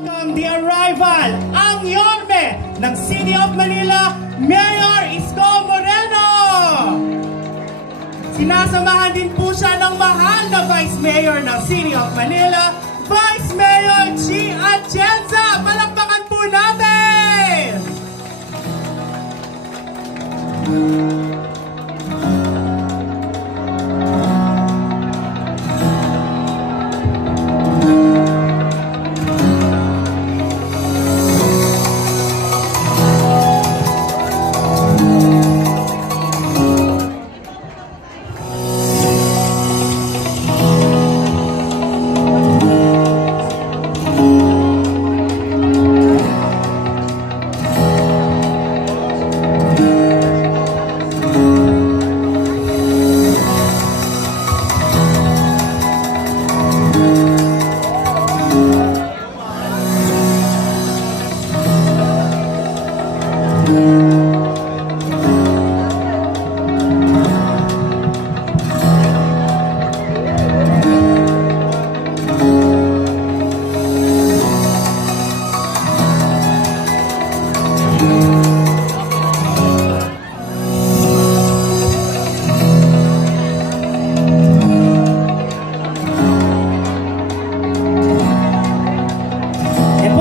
welcome the arrival, ang Yorme ng City of Manila, Mayor Isko Moreno! Sinasamahan din po siya ng mahal na Vice Mayor ng City of Manila, Vice Mayor G. Atienza! Palakpakan po natin!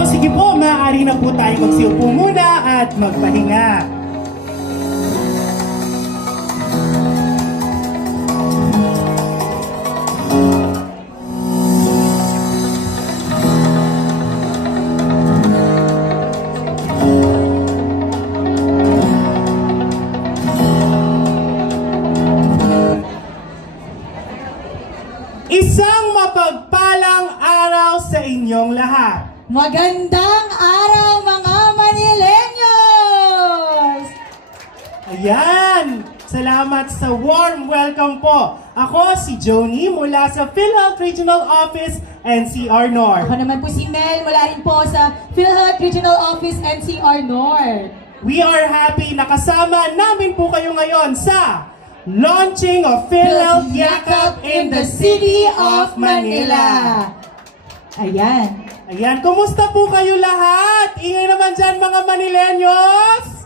Sige po, maaari na po tayo magsiupo muna at magpahinga. Isang mapagpalang araw sa inyong lahat. Magandang araw mga Manileños! Ayan! Salamat sa warm welcome po. Ako si Joni mula sa PhilHealth Regional Office, NCR North. Ako naman po si Mel mula rin po sa PhilHealth Regional Office, NCR North. We are happy na kasama namin po kayo ngayon sa launching of PhilHealth Yakap in the City of Manila. Ayan. Ayan, kumusta po kayo lahat? Ingay naman dyan mga Manileños!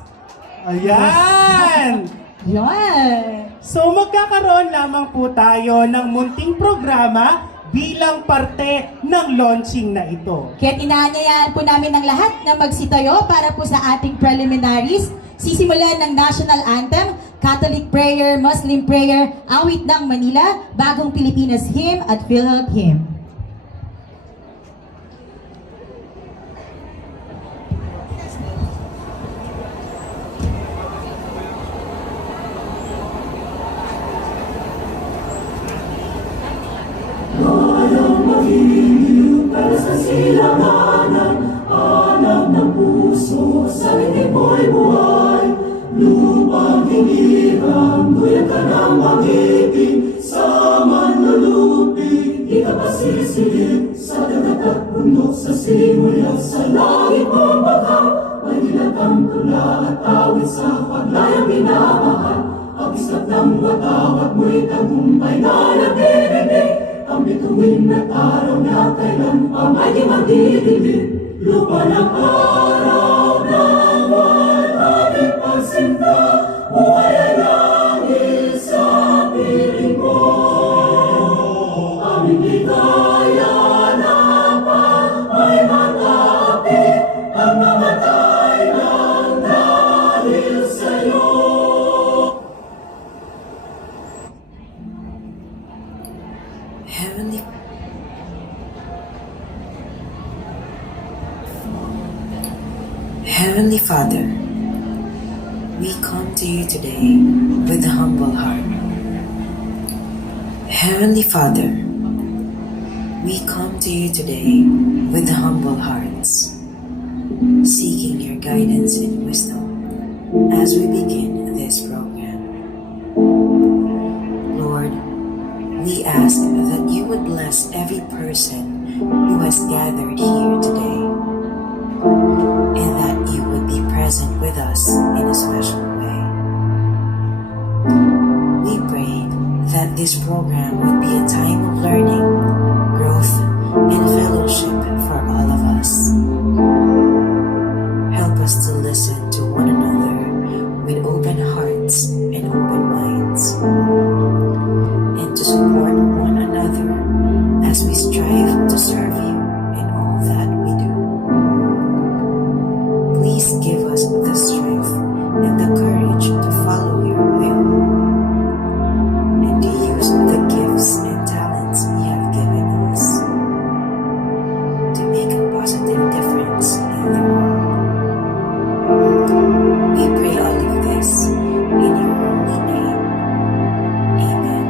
Ayan! Yan. So magkakaroon lamang po tayo ng munting programa bilang parte ng launching na ito. Kaya't inaanyayahan po namin ang lahat na magsitayo para po sa ating preliminaries. Sisimulan ng National Anthem, Catholic Prayer, Muslim Prayer, Awit ng Manila, Bagong Pilipinas Hymn at PhilHealth Hymn. Para sa silanganan, anak ng puso, sa hindi mo'y buhay. Lupang hinirang, duyan ka ng magiting, sa manlulupi, di ka pa sisilit. Sa dagat at bundok, sa simula, sa langit mong bakaw, may nilatang tula at awit sa paglayang minamahal. Ang isap ng watawat mo'y tagumpay na nagdidinig. Ang bituin at araw na kailan pa may di magdidilig. Lupa ng araw ng walang pagsinta, buhay ay langit sa piling mo. Aming ligaya na pa may matapit, ang mamatay ng dahil sa'yo. Heavenly Father, we come to you today with a humble heart. Heavenly Father, we come to you today with humble hearts, seeking your guidance and wisdom as we begin this program. Lord, we ask that you would bless every person who has gathered here today, and that you would be present with us in a special way. We pray that this program would be a time of learning, growth, and fellowship for all of us. positive difference in the world. We pray all of this in your holy name. Amen.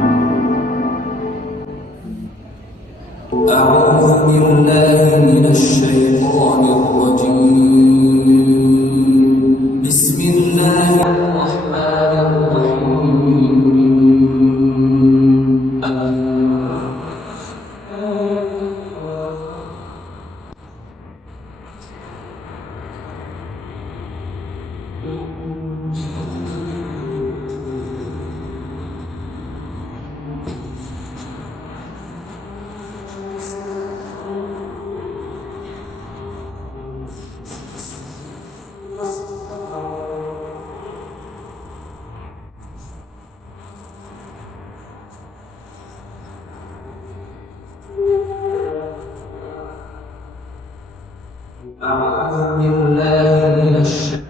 أعوذ بالله من الشيطان الرجيم بسم الله الرحمن أعوذ بالله من الشيطان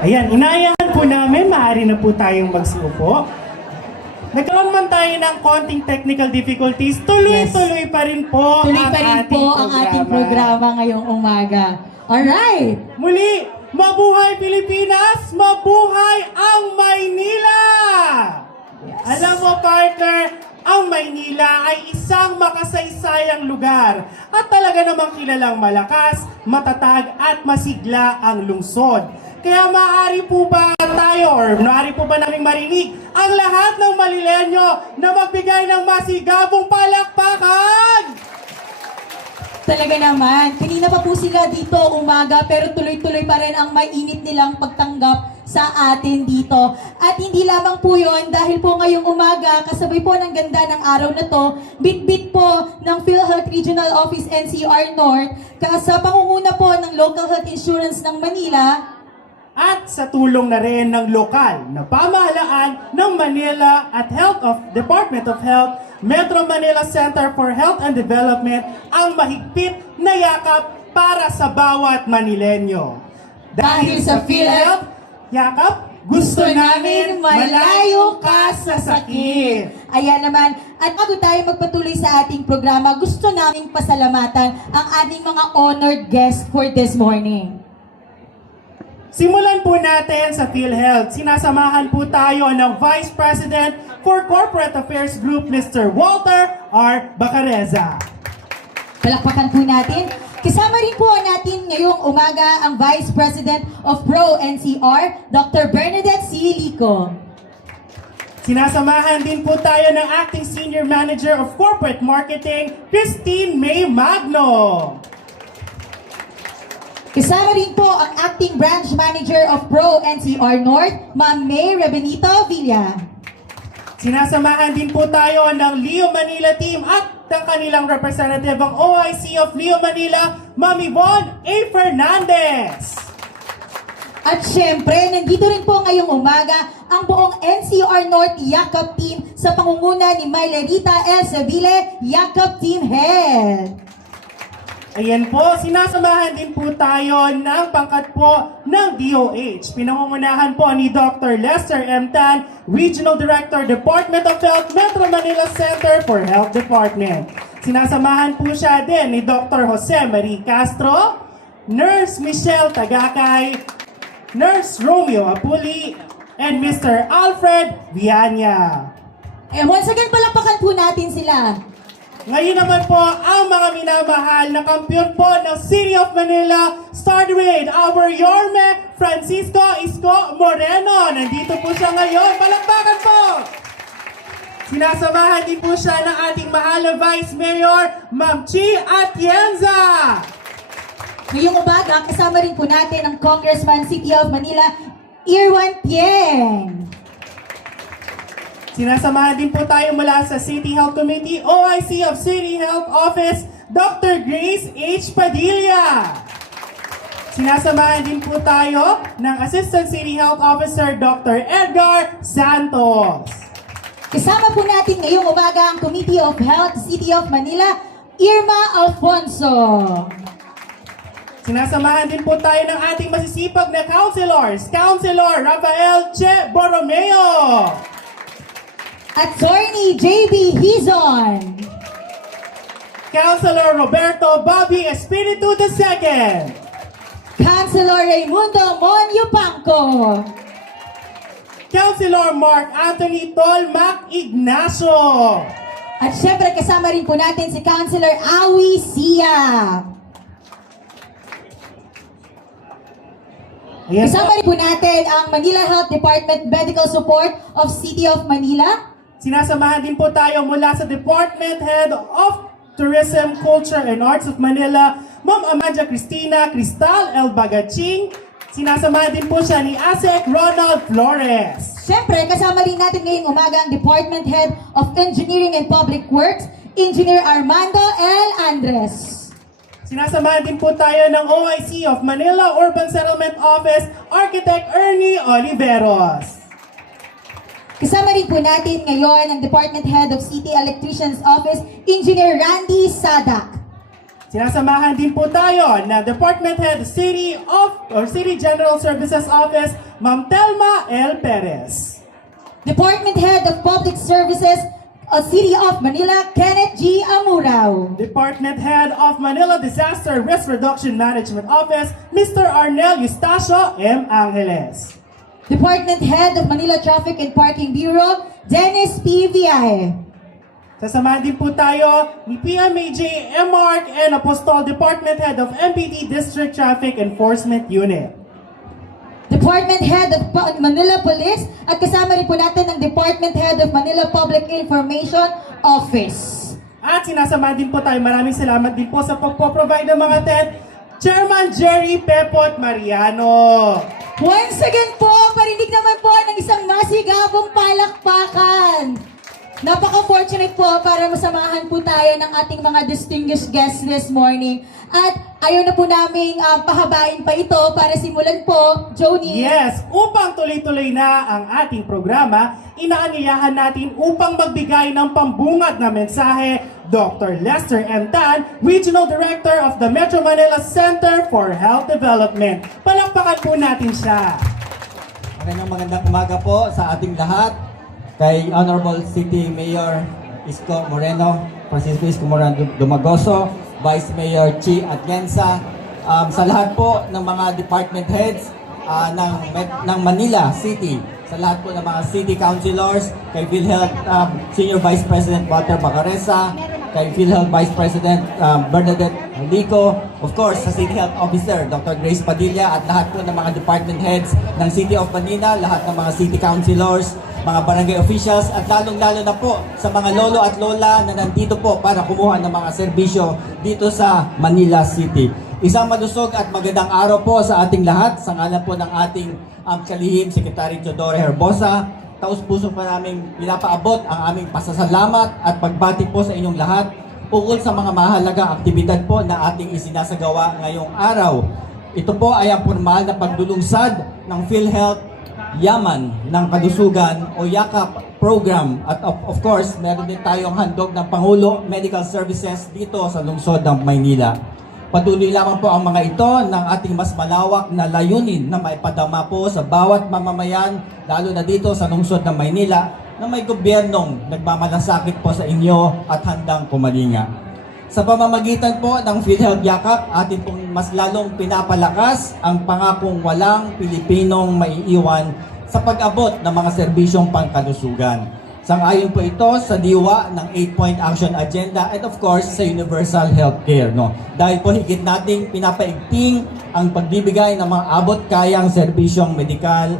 Ayan, inayahan Simulan po namin, maaari na po tayong magsiupo. Nagkaroon man tayo ng konting technical difficulties, tuloy-tuloy pa rin po Tuloy pa rin po ang ating programa ngayong umaga. Alright! Muli, mabuhay Pilipinas! Mabuhay ang Maynila! Alam mo partner, ang Maynila ay isang makasaysayang lugar at talaga namang kilalang malakas, matatag at masigla ang lungsod. Kaya maaari po ba tayo or maaari po ba naming marinig ang lahat ng Manilenyo na magbigay ng masigabong palakpakan? Talaga naman, kanina pa po sila dito umaga pero tuloy-tuloy pa rin ang mainit nilang pagtanggap sa atin dito. At hindi lamang po yon dahil po ngayong umaga, kasabay po ng ganda ng araw na to, bit-bit po ng PhilHealth Regional Office NCR North, sa pangunguna po ng Local Health Insurance ng Manila, at sa tulong na rin ng lokal na pamahalaan ng Manila at Department of Health, Metro Manila Center for Health and Development ang mahigpit na yakap para sa bawat Manilenyo. Dahil sa PhilHealth, yakap, gusto namin malayo ka sa sakit. Ayan naman. At bago tayo magpatuloy sa ating programa, gusto naming pasalamatan ang ating mga honored guests for this morning. Simulan po natin sa PhilHealth. Sinasamahan po tayo ng Vice President for Corporate Affairs Group, Mr. Walter R. Bacareza. Palakpakan po natin. Kasama rin po natin ngayong umaga ang Vice President of Pro NCR, Dr. Bernadette C. Lico. Sinasamahan din po tayo ng Acting Senior Manager of Corporate Marketing, Christine May Magno. Kasama rin po ang Acting Branch Manager of Pro NCR North, Ma'am May Rebenito Villa. Sinasamahan din po tayo ng Leo Manila team at ng kanilang representative ang OIC of Leo Manila, Ma'am Yvonne A. Fernandez. At syempre, nandito rin po ngayong umaga ang buong NCR North Yakap Team sa pangunguna ni Maylerita L. Seville, Yakap Team Head. Ayan po, sinasamahan din po tayo ng pangkat po ng DOH. Pinangungunahan po ni Dr. Lester M. Tan, Regional Director, Department of Health, Metro Manila Center for Health Department. Sinasamahan po siya din ni Dr. Jose Marie Castro, Nurse Michelle Tagakay, Nurse Romeo Apuli, and Mr. Alfred Viana. And once again, palakpakan po natin sila. Ngayon naman po, ang mga minamahal na kampiyon po ng City of Manila, start with our Yorme Francisco Isko Moreno. Nandito po siya ngayon. Palakpakan po! Sinasamahan din po siya ng ating mahal na Vice Mayor, Ma'am Chi Atienza. Ngayong umaga, kasama rin po natin ang Congressman City of Manila, Irwan Tieng. Sinasamahan din po tayo mula sa City Health Committee, OIC of City Health Office, Dr. Grace H. Padilla. Sinasamahan din po tayo ng Assistant City Health Officer, Dr. Edgar Santos. Kasama po natin ngayong umaga ang Committee of Health, City of Manila, Irma Alfonso. Sinasamahan din po tayo ng ating masisipag na councilors, Councilor Rafael Che Borromeo. Attorney J.B. Hizon. Councilor Roberto Bobby Espiritu II. Councilor Raimundo Monyupangco. Councilor Mark Anthony Tolmac Ignacio. At syempre kasama rin po natin si Councilor Awi Sia. Ayan po. Kasama rin po natin ang Manila Health Department Medical Support of City of Manila. Sinasamahan din po tayo mula sa Department Head of Tourism, Culture and Arts of Manila, Ma'am Amalia Cristina Cristal L. Bagaching. Sinasamahan din po siya ni ASEC Ronald Flores. Syempre, kasama rin natin ngayong umaga ang Department Head of Engineering and Public Works, Engineer Armando L. Andres. Sinasamahan din po tayo ng OIC of Manila Urban Settlement Office, Architect Ernie Oliveros. Kasama rin po natin ngayon ang Department Head of City Electrician's Office, Engineer Randy Sadak. Sinasamahan din po tayo na Department Head City General Services Office, Ma'am Telma L. Perez. Department Head of Public Services, City of Manila, Kenneth G. Amurao. Department Head of Manila Disaster Risk Reduction Management Office, Mr. Arnel Eustacio M. Angeles. Department Head of Manila Traffic and Parking Bureau, Dennis P. Viay. Sasamahan din po tayo ni PMAJ MARC and Apostol Department Head of MPD District Traffic Enforcement Unit. Department Head of Manila Police at kasama rin po natin ang Department Head of Manila Public Information Office. At sinasamahan din po tayo, maraming salamat din po sa pagpo-provide ng mga tent, Chairman Jerry Pepot Mariano. Once again po, parinig naman po ng isang masigabong palakpakan. Napaka-fortunate po para masamahan po tayo ng ating mga distinguished guests this morning. At ayaw na po naming pahabain pa ito para simulan po, Joni. Yes, upang tuloy-tuloy na ang ating programa, inaanyayahan natin upang magbigay ng pambungad na mensahe, Dr. Lester M. Tan, Regional Director of the Metro Manila Center for Health Development. Palakpakan po natin siya. Magandang umaga po sa ating lahat. Kay Honorable City Mayor Isko Moreno, Francisco Isko Moreno Dumagoso, Vice Mayor Chi Atienza, sa lahat po ng mga department heads ng Manila City, sa lahat po ng mga city councilors, kay PhilHealth Senior Vice President Walter Bacaresa, kay PhilHealth Vice President Bernadette Lico, of course sa City Health Officer Dr. Grace Padilla, at lahat po ng mga department heads ng City of Manila, lahat ng mga city councilors, mga barangay officials, at lalong-lalo na po sa mga lolo at lola na nandito po para kumuha ng mga serbisyo dito sa Manila City. Isang malusog at magandang araw po sa ating lahat. Sa ngalan po ng ating kalihim, Secretary Teodoro Herbosa, taus-puso pa namin pinapaabot ang aming pasasalamat at pagbati po sa inyong lahat ukol sa mga mahalagang aktibidad po na ating isinasagawa ngayong araw. Ito po ay ang formal na pagdulungsad ng PhilHealth Yaman ng Kalusugan o YAKAP program, at of course meron din tayong handog ng Pangulo Medical Services dito sa lungsod ng Maynila. Patuloy lamang po ang mga ito ng ating mas malawak na layunin na maipadama po sa bawat mamamayan, lalo na dito sa lungsod ng Maynila, na may gobyernong nagmamalasakit po sa inyo at handang kumalinga. Sa pamamagitan po ng PhilHealth Yakap, atin pong mas lalong pinapalakas ang pangakong walang Pilipinong maiiwan sa pag-abot ng mga serbisyong pangkalusugan. Sang-ayon po ito sa diwa ng 8-point action agenda and of course sa universal healthcare. Dahil po higit nating pinapaigting ang pagbibigay ng mga abot-kayang serbisyong medikal,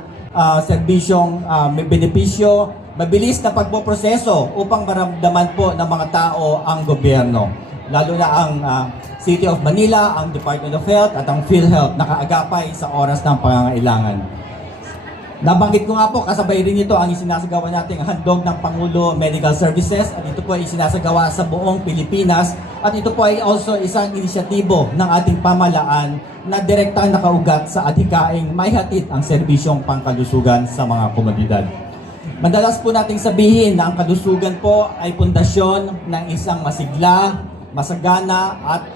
serbisyong may benepisyo, mabilis na pagpoproseso upang maramdaman po ng mga tao ang gobyerno. Lalo na ang City of Manila, ang Department of Health at ang PhilHealth nakaagapay sa oras ng pangangailangan. Nabanggit ko nga po, kasabay rin ito ang isinasagawa nating handog ng Pangulo Medical Services, at ito po ay isinasagawa sa buong Pilipinas, at ito po ay also isang inisyatibo ng ating pamahalaan na direktang nakaugat sa adhikaing maihatid ang serbisyong pangkalusugan sa mga komunidad. Madalas po nating sabihin na ang kalusugan po ay pundasyon ng isang masigla, masagana at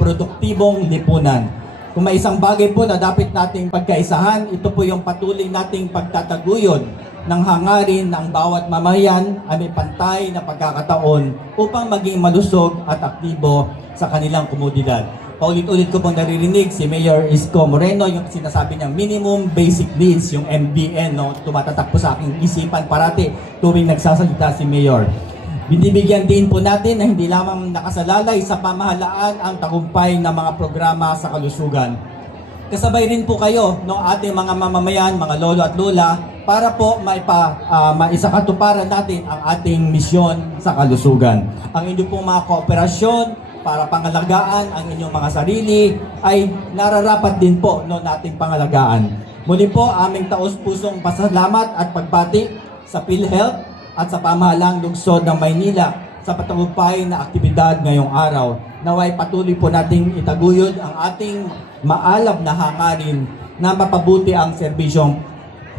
produktibong lipunan. Kung may isang bagay po na dapat nating pagkaisahan, ito po yung patuloy nating pagtataguyod ng hangarin ng bawat mamayan ay may pantay na pagkakataon upang maging malusog at aktibo sa kanilang komunidad. Paulit-ulit ko pong naririnig si Mayor Isko Moreno, yung sinasabi niyang minimum basic needs, yung MBN, tumatatak po sa aking isipan parati tuwing nagsasalita si Mayor. Binibigyan din po natin na hindi lamang nakasalalay sa pamahalaan ang tagumpay ng mga programa sa kalusugan. Kasabay rin po kayo ng ating mga mamamayan, mga lolo at lola, para po maisakatuparan natin ang ating misyon sa kalusugan. Ang inyong pong mga kooperasyon para pangalagaan ang inyong mga sarili ay nararapat din po nating pangalagaan. Muli po aming taos-pusong pasalamat at pagbati sa PhilHealth at sa pamahalang lungsod ng Maynila sa patagumpay na aktibidad ngayong araw. Naway patuloy po nating itaguyod ang ating maalab na hangarin na mapabuti ang serbisyong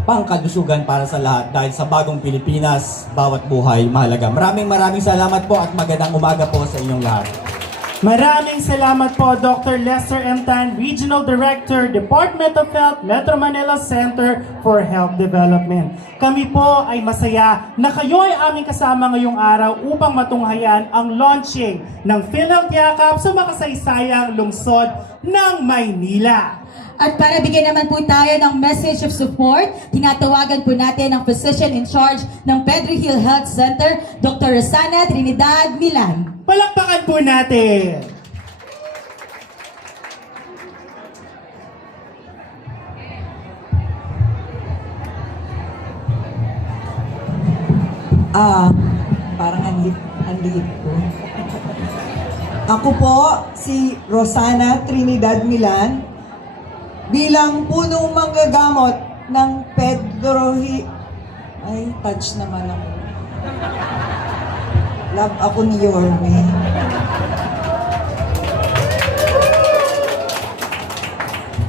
pangkalusugan para sa lahat, dahil sa bagong Pilipinas, bawat buhay mahalaga. Maraming salamat po at magandang umaga po sa inyong lahat. Maraming salamat po, Dr. Lester M. Tan, Regional Director, Department of Health, Metro Manila Center for Health Development. Kami po ay masaya na kayo ay aming kasama ngayong araw upang matunghayan ang launching ng PhilHealth Yakap sa makasaysayang lungsod ng Maynila. At para bigyan naman po tayo ng message of support, tinatawagan po natin ang Physician in Charge ng Pedro Hill Health Center, Dr. Rosana Trinidad Milan. Palakpakan po natin! Parang anlit ko. Ako po si Rosana Trinidad Milan bilang punong manggagamot ng Pedro Hill. Ay, touch naman ako. Love ako ni Yorme.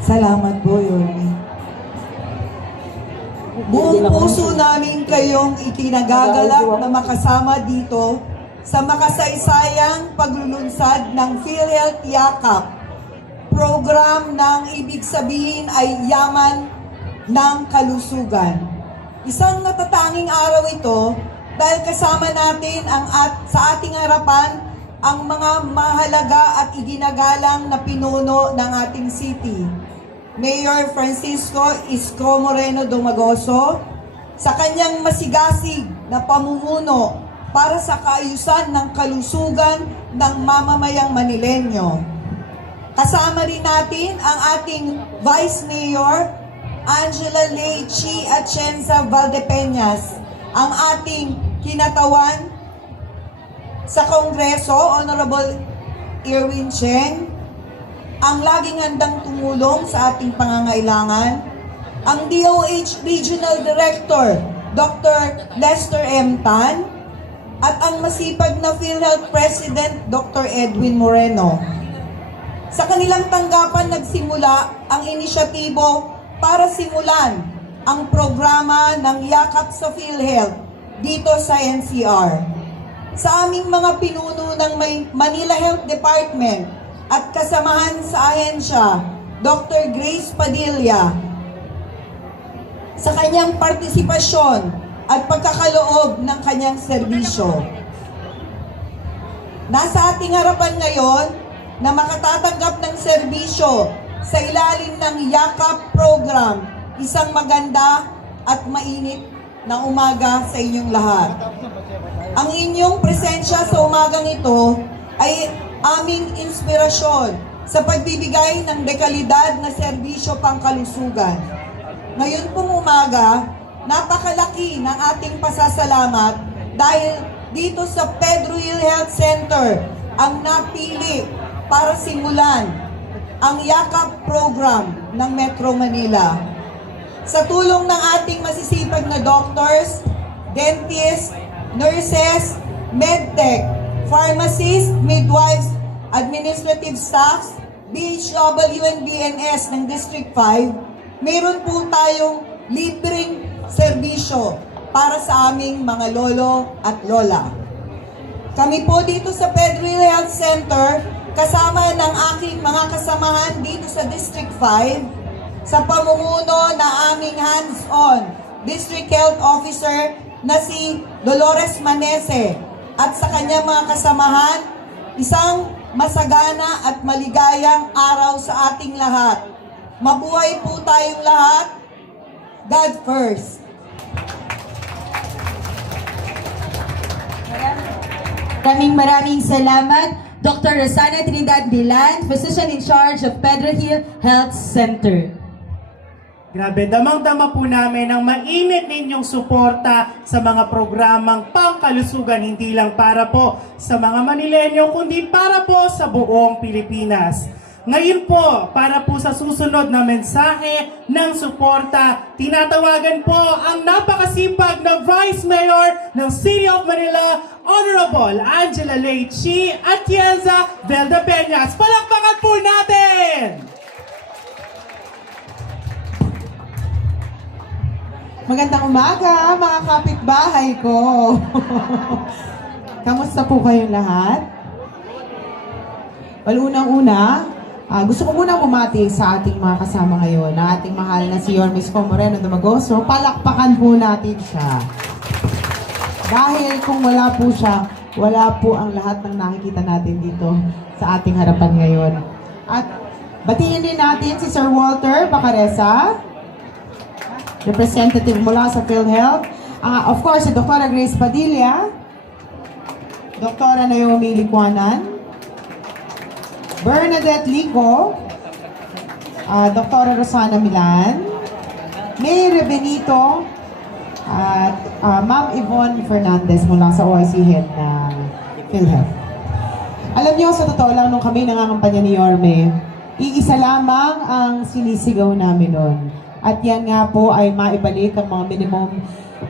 Salamat po, Yorme. Buong puso namin kayong ikinagagalak na makasama dito sa makasaysayang paglulunsad ng PhilHealth Yakap. Program ng ibig sabihin ay yaman ng kalusugan. Isang natatanging araw ito dahil kasama natin sa ating harapan ang mga mahalaga at iginagalang na pinuno ng ating city. Mayor Francisco Isko Moreno Dumagoso, sa kanyang masigasig na pamumuno para sa kaayusan ng kalusugan ng mamamayang Manilenyo. Kasama rin natin ang ating Vice Mayor Angela Lei Chi Atienza Valdepeñas, ang ating kinatawan sa Kongreso, Honorable Erwin Cheng, ang laging handang tumulong sa ating pangangailangan, ang DOH Regional Director, Dr. Lester M. Tan, at ang masipag na PhilHealth President, Dr. Edwin Moreno. Sa kanilang tanggapan nagsimula ang inisyatibo para simulan ang programa ng Yakap sa PhilHealth dito sa NCR. Sa aming mga pinuno ng Manila Health Department at kasamahan sa ahensya, Dr. Grace Padilla, sa kanyang partisipasyon at pagkakaloob ng kanyang serbisyo. Nasa ating harapan ngayon na makatatanggap ng serbisyo sa ilalim ng Yakap program, isang maganda at mainit na umaga sa inyong lahat. Ang inyong presensya sa umagang ito ay aming inspirasyon sa pagbibigay ng dekalidad na serbisyo pangkalusugan. Ngayon pong umaga, napakalaki ng ating pasasalamat dahil dito sa Pedro Hill Health Center ang napili para simulan ang Yakap program ng Metro Manila. Sa tulong ng ating masisipag na doctors, dentists, nurses, medtech, pharmacists, midwives, administrative staffs, BHW and BNS ng District 5, mayroon po tayong libreng serbisyo para sa aming mga lolo at lola. Kami po dito sa Pedro Hill Health Center, kasama ng aking mga kasamahan dito sa District 5, sa pamumuno na aming hands-on District Health Officer na si Dolores Manese at sa kanyang mga kasamahan, isang masagana at maligayang araw sa ating lahat. Mabuhay po tayong lahat. God first. Maraming salamat, Dr. Rosana Trinidad Milan, Physician in Charge of Pedro Hill Health Center. Grabe, damang-dama po namin ang mainit ninyong suporta sa mga programang pangkalusugan, hindi lang para po sa mga Manilenyo, kundi para po sa buong Pilipinas. Ngayon po, para po sa susunod na mensahe ng suporta, tinatawagan po ang napakasipag na Vice Mayor ng City of Manila, Honorable Angela Lei Chi Atienza Valdepeñas. Palakpakan po natin! Magandang umaga, mga kapitbahay ko. Kamusta po kayong lahat? Well, unang-una, gusto ko munang bumati sa ating mga kasama ngayon, na ating mahal na si Yorme Isko Moreno Dumagoso. Palakpakan po natin siya. Dahil kung wala po siya, wala po ang lahat ng nakikita natin dito sa ating harapan ngayon. At batiin din natin si Sir Walter Bacaresa, representative mula sa PhilHealth. Of course, si Dr. Grace Padilla, Dr. Naomi Licuanan, Bernadette Lico, Dr. Rosana Milan, Mayor Benito, at Ma'am Yvonne Fernandez mula sa OIC Head ng PhilHealth. Alam niyo, sa totoo lang, nung kami nangangampanya ni Yorme, iisa lamang ang sinisigaw namin noon. At yan nga po ay maibalik ang mga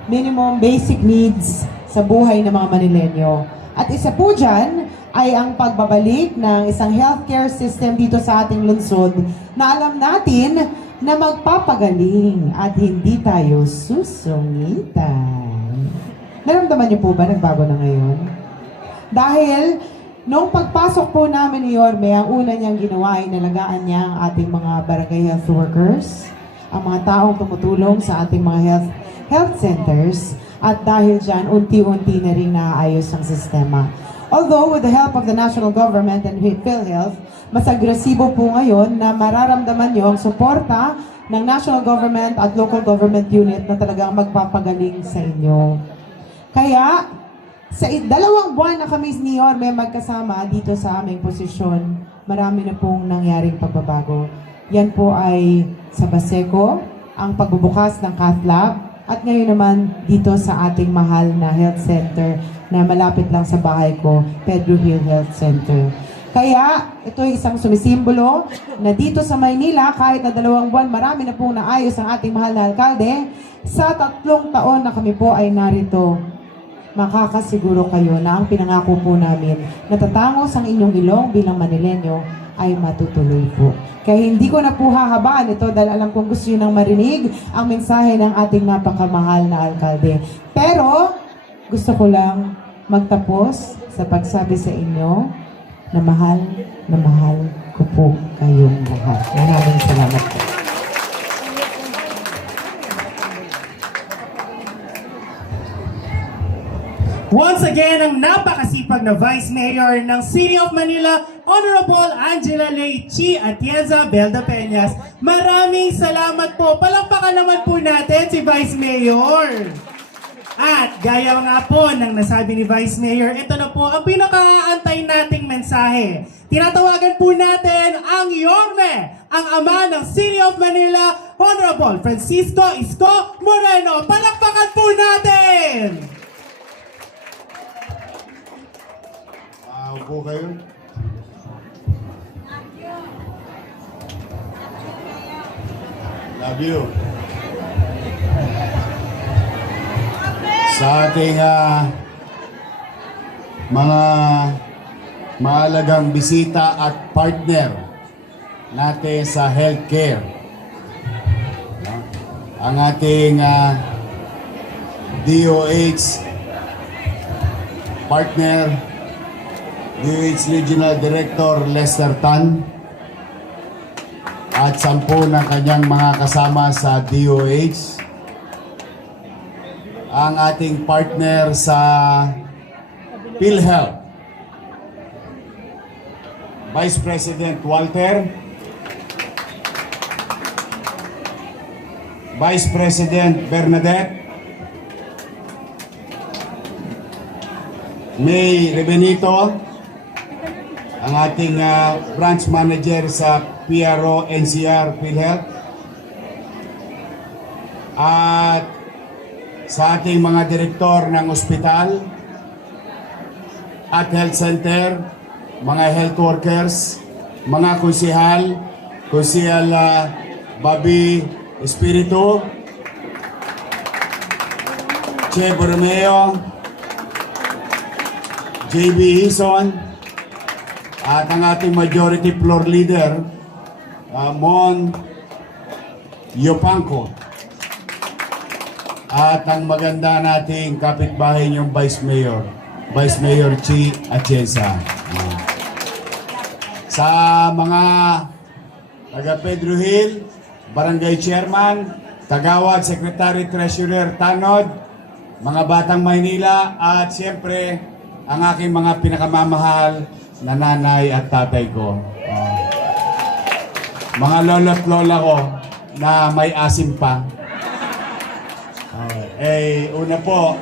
minimum basic needs sa buhay ng mga Manilenyo. At isa po dyan ay ang pagbabalik ng isang healthcare system dito sa ating lungsod na alam natin na magpapagaling at hindi tayo susungitan. Naramdaman niyo po ba nagbago na ngayon? Dahil nung pagpasok po namin ni Yorme, ang una niyang ginawa ay nalagaan niya ang ating mga barangay health workers, ang mga taong tumutulong sa ating mga health centers, at dahil dyan, unti-unti na rin naayos ang sistema. Although, with the help of the national government and PhilHealth, mas agresibo po ngayon na mararamdaman nyo ang suporta ng national government at local government unit na talagang magpapagaling sa inyo. Kaya, sa 2 buwan na kami ni Yorme magkasama dito sa aming posisyon, marami na pong nangyaring pagbabago. Yan po ay sa Baseco, ang pagbubukas ng cath lab, at ngayon naman dito sa ating mahal na health center na malapit lang sa bahay ko, Pedro Hill Health Center. Kaya ito ay isang sumisimbolo na dito sa Maynila, kahit na 2 buwan, marami na pong naayos ang ating mahal na alkalde. Sa 3 taon na kami po ay narito, makakasiguro kayo na ang pinangako po namin na tatangos ang inyong ilong bilang Manilenyo ay matutuloy po. Kaya hindi ko na po hahabaan ito dahil alam kong gusto nyo nang marinig ang mensahe ng ating napakamahal na alkalde. Pero gusto ko lang magtapos sa pagsabi sa inyo na mahal ko po kayong lahat. Maraming salamat po. Once again, ang napakasipag na Vice Mayor ng City of Manila, Honorable Angela Leichi Atienza Belda Peñas. Maraming salamat po. Palakpakan naman po natin si Vice Mayor. At gaya nga po ng nasabi ni Vice Mayor, ito na po ang pinakaantay nating mensahe. Tinatawagan po natin ang Yorme, ang ama ng City of Manila, Honorable Francisco Isko Moreno. Palakpakan po natin! Upo kayo. Love you. Sa ating mga mahalagang bisita at partner natin sa healthcare. Ang ating DOH partner, DOH Regional Director Lester Tan, at 10 ng kanyang mga kasama sa DOH. Ang ating partner sa PhilHealth, Vice President Walter, Vice President Bernadette, May Rebenito, ang ating branch manager sa PRO NCR PhilHealth, at sa ating mga direktor ng ospital at health center, mga health workers, mga konsehal, Bobby Espiritu, Che Borromeo, JB Hison, at ang ating majority floor leader, Mon Yopanco. At ang maganda nating kapitbahay niyong Vice Mayor Chi Atienza. sa mga taga Pedro Hill, Barangay Chairman, Kagawad, Secretary, Treasurer, Tanod, mga Batang Maynila, at siyempre, ang aking mga pinakamamahal na nanay at tatay ko. Mga lolo't lola ko na may asim pa. Una po,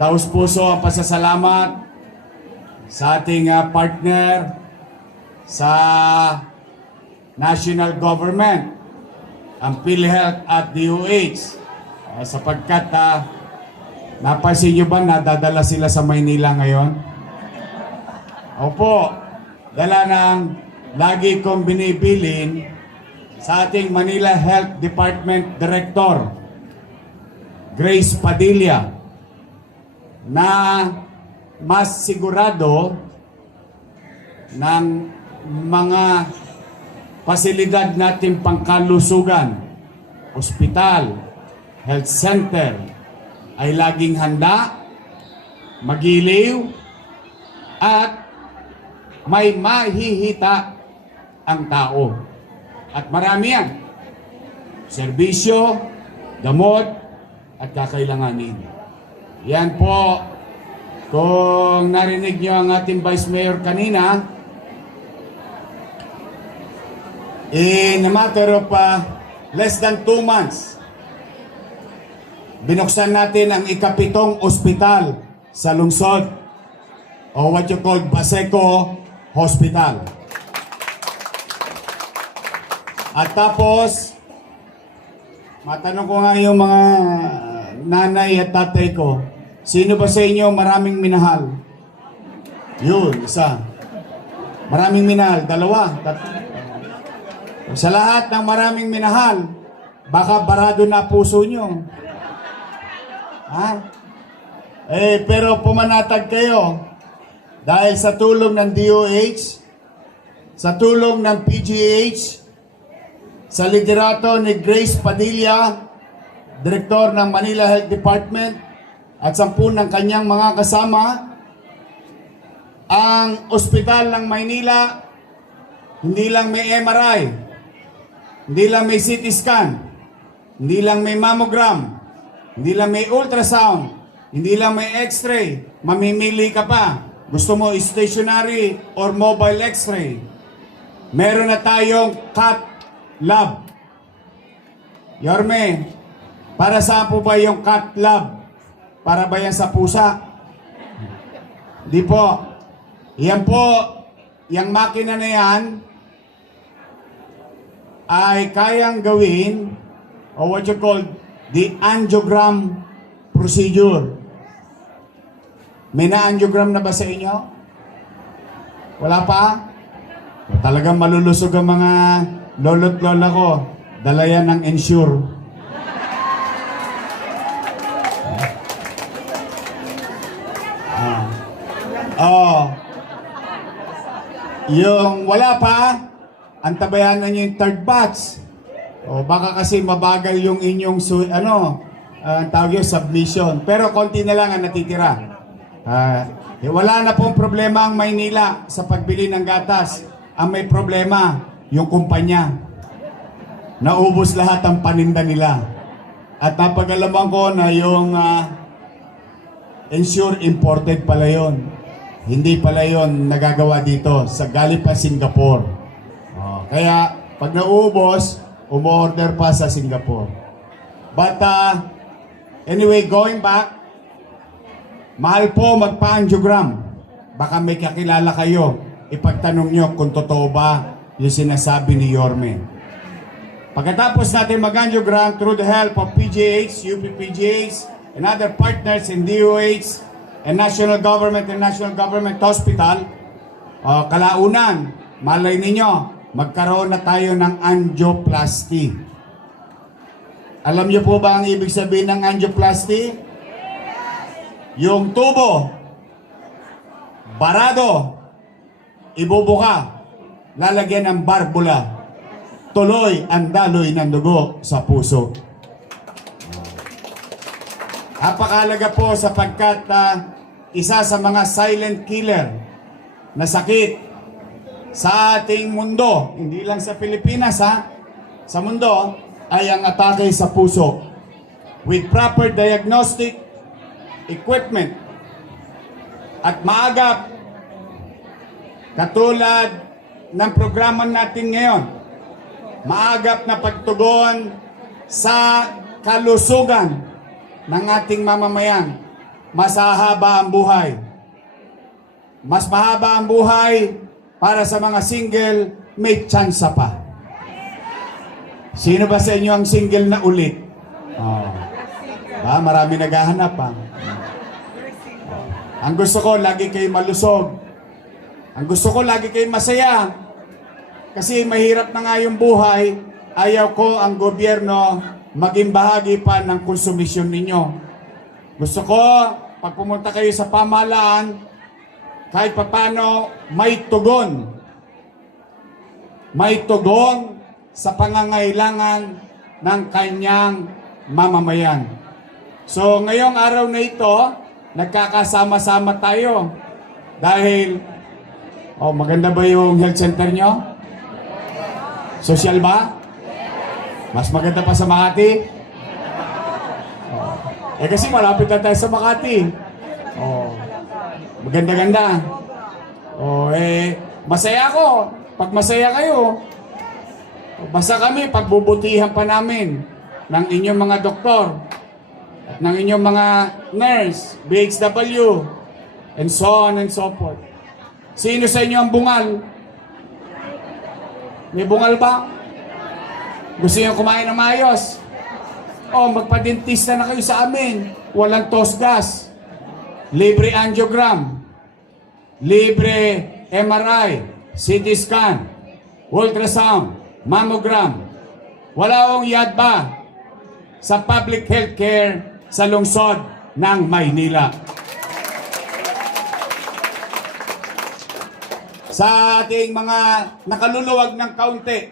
taos puso ang pasasalamat sa ating partner sa national government, ang PhilHealth at DOH, sapagkat napansin nyo ba nadadala sila sa Maynila ngayon? Opo, dala ng lagi kong binibilin sa ating Manila Health Department Director, Grace Padilla, na mas sigurado ng mga pasilidad natin pangkalusugan, ospital, health center, ay laging handa, magiliw, at may mahihita ang tao. At marami yan. Serbisyo, gamot, at kakailanganin. Yan po, kung narinig niyo ang ating Vice Mayor kanina, in a matter of less than 2 months, binuksan natin ang ika-7 ospital sa lungsod, o what you call Baseco Hospital. At tapos, matanong ko nga yung mga nanay at tatay ko, sino ba sa inyo maraming minahal? Yun, isa. Maraming minahal, 2, 3. Sa lahat ng maraming minahal, baka barado na puso nyo. Ha? Pero pumanatag kayo dahil sa tulong ng DOH, sa tulong ng PGH, sa liderato ni Grace Padilla, Direktor ng Manila Health Department, at 10 ng kanyang mga kasama, ang ospital ng Maynila, hindi lang may MRI, hindi lang may CT scan, hindi lang may mammogram, hindi lang may ultrasound, hindi lang may x-ray, mamimili ka pa. Gusto mo stationary or mobile x-ray. Meron na tayong cath lab. Yorme, para saan po ba yung cath lab? Para ba yan sa pusa? Di po. Yan po, yung makina na yan ay kayang gawin o what you call the angiogram procedure. May na-angiogram na ba sa inyo? Wala pa? Talagang malulusog ang mga lolo't lola ko. Dala yan ng Ensure. Yung wala pa, antabayanan nyo yung 3rd batch. O baka kasi mabagal yung inyong tawag yung submission. Pero konti na lang ang natitira. Wala na pong problema ang Maynila sa pagbili ng gatas. Ang may problema, yung kumpanya. Naubos lahat ang paninda nila. At napag-alaman ko na yung Ensure imported pala yon. Hindi pala yon nagagawa dito. Sa galing pa Singapore. Kaya pag naubos, umorder pa sa Singapore. But anyway, going back, mahal po magpa-angiogram. Baka may kakilala kayo. Ipagtanong nyo kung totoo ba yung sinasabi ni Yorme. Pagkatapos natin mag-angiogram through the help of PGH, UPPGH, and other partners in DOH and National Government Hospital, kalaunan, malay ninyo, magkaroon na tayo ng angioplasty. Alam niyo po ba ang ibig sabihin ng angioplasty? Yung tubo, barado, ibubuka, lalagyan ng barbula, tuloy ang daloy ng dugo sa puso. Napakahalaga po sapagkat isa sa mga silent killer na sakit sa ating mundo, hindi lang sa Pilipinas sa mundo, ay ang atake sa puso. With proper diagnostic equipment at maagap, katulad ng programa natin ngayon, maagap na pagtugon sa kalusugan ng ating mamamayan, mas hahaba ang buhay. Mas mahaba ang buhay para sa mga single, may tsansa pa. Sino ba sa inyo ang single na ulit? Oh. Marami naghahanap pa. Ang gusto ko, lagi kayo malusog. Ang gusto ko, lagi kayo masaya. Kasi mahirap na nga yung buhay, ayaw ko ang gobyerno maging bahagi pa ng konsumisyon ninyo. Gusto ko, pag pumunta kayo sa pamahalaan, kahit papano may tugon. May tugon sa pangangailangan ng kanyang mamamayan. So ngayong araw na ito, nagkakasama-sama tayo. Dahil, maganda ba yung health center nyo? Social ba? Mas maganda pa sa Makati? Kasi malapit na tayo sa Makati. Maganda-ganda. Masaya ako. Pag masaya kayo, basta kami, pagbubutihan pa namin ng inyong mga doktor, at ng inyong mga nurse, BHW, and so on and so forth. Sino sa inyo ang bungal? May bungal ba? Gusto nyo kumain ng maayos? Magpa-dentista na kayo sa amin. Walang tosgas. Libre angiogram. Libre MRI, CT scan, ultrasound, mammogram. Wala akong yadba sa public healthcare sa lungsod ng Maynila. Sa ating mga nakaluluwag ng kaunti,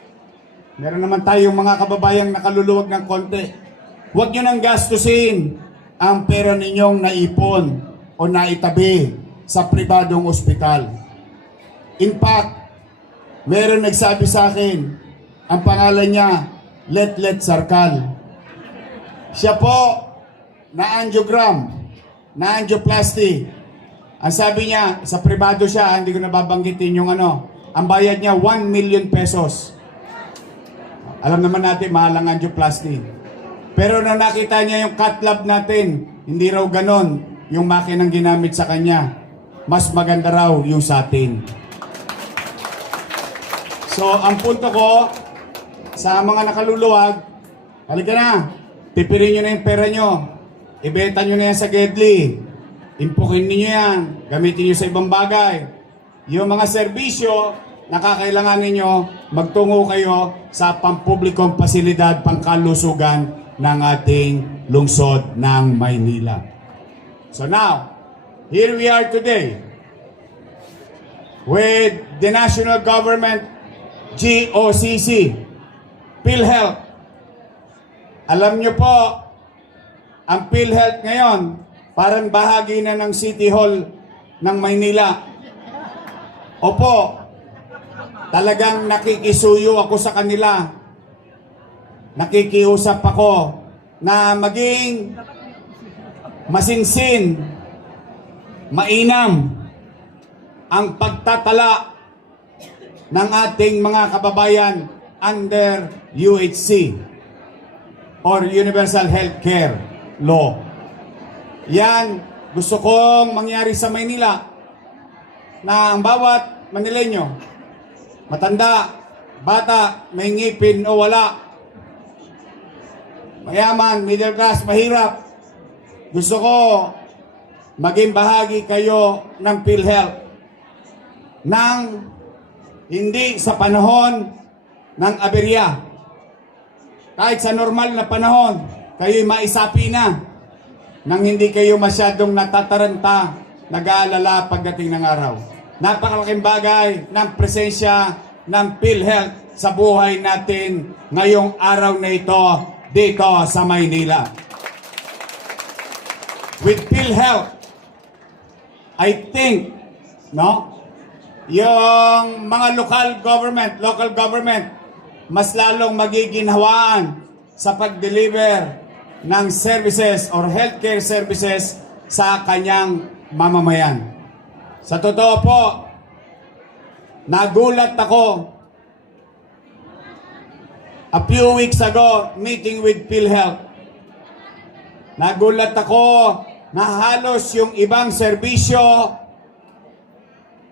meron naman tayong mga kababayang nakaluluwag ng konti. Huwag nyo nang gastusin ang pera ninyong naipon o naitabi sa pribadong ospital. In fact, meron nagsabi sa akin, ang pangalan niya, Letlet Sarkal. Siya po, na-angiogram, na-angioplasty. Ang sabi niya, sa pribado siya, hindi ko nababanggitin yung ang bayad niya 1 million pesos. Alam naman natin, mahal ang angioplasty. Pero nang nakita niya yung cath lab natin, hindi raw ganon yung makinang ginamit sa kanya. Mas maganda raw yung sa atin. So, ang punto ko, sa mga nakaluluwag, halika na, tipirin nyo na yung pera nyo. Ibenta nyo na yan sa Gedli. Impukin niyo yan. Gamitin nyo sa ibang bagay. Yung mga serbisyo na kakailangan ninyo, magtungo kayo sa pampublikong pasilidad, pangkalusugan ng ating lungsod ng Maynila. So now, here we are today with the national government, GOCC, PhilHealth. Alam nyo po, ang PhilHealth ngayon, parang bahagi na ng City Hall ng Maynila. Opo, talagang nakikisuyo ako sa kanila. Nakikiusap ako na maging masinsin, mainam ang pagtatala ng ating mga kababayan under UHC or Universal Healthcare Law. Yan, gusto kong mangyari sa Maynila na ang bawat Manileño, matanda, bata, may ngipin o wala, mayaman, middle class, mahirap, gusto ko maging bahagi kayo ng PhilHealth nang hindi sa panahon ng aberya. Kahit sa normal na panahon, kayo'y maisapi na nang hindi kayo masyadong natataranta, nag-aalala pagdating ng araw. Napakalaking bagay ng presensya ng PhilHealth sa buhay natin ngayong araw na ito dito sa Maynila. With PhilHealth, I think, yung mga local government, mas lalong magiginhawaan sa pag-deliver ng services or healthcare services sa kanyang mamamayan. Sa totoo po, nagulat ako a few weeks ago, meeting with PhilHealth. Nagulat ako na halos yung ibang serbisyo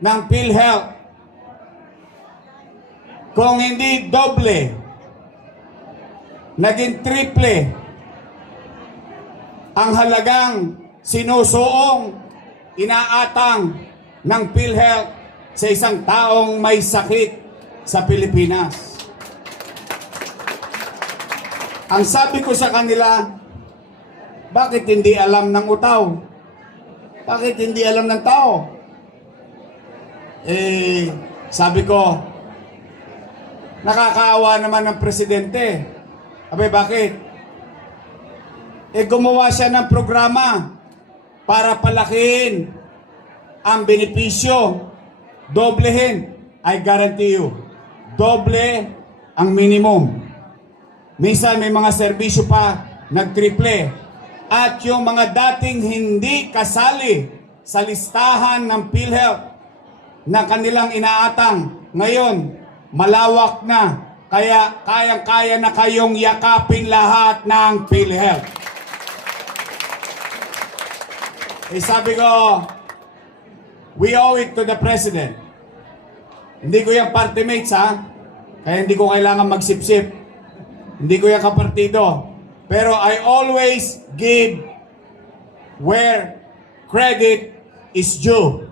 ng PhilHealth, kung hindi doble, naging triple ang halagang sinusuong inaatang ng PhilHealth sa isang taong may sakit sa Pilipinas. Ang sabi ko sa kanila, bakit hindi alam ng utaw? Bakit hindi alam ng tao? Sabi ko, nakakaawa naman ng presidente. Abay, bakit? Gumawa siya ng programa para palakihin ang benepisyo. Doblehin, I guarantee you. Doble ang minimum. Minsan may mga serbisyo pa nagtriple. At yung mga dating hindi kasali sa listahan ng PhilHealth na kanilang inaatang, ngayon malawak na. Kaya kayang-kaya na kayong yakapin lahat ng PhilHealth. Sabi ko, we owe it to the President. Hindi ko yung party mates, ha? Kaya hindi ko kailangan magsipsip. Hindi ko yung kapartido. Pero I always give where credit is due.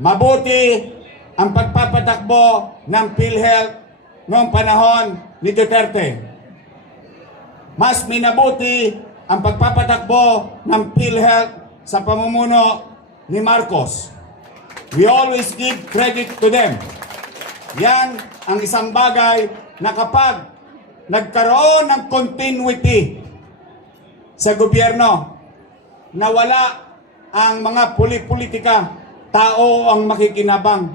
Mabuti ang pagpapatakbo ng PhilHealth noong panahon ni Duterte. Mas minabuti ang pagpapatakbo ng PhilHealth sa pamumuno ni Marcos. We always give credit to them. Yan ang isang bagay na kapag nagkaroon ng continuity sa gobyerno, nawala ang mga politika, tao ang makikinabang.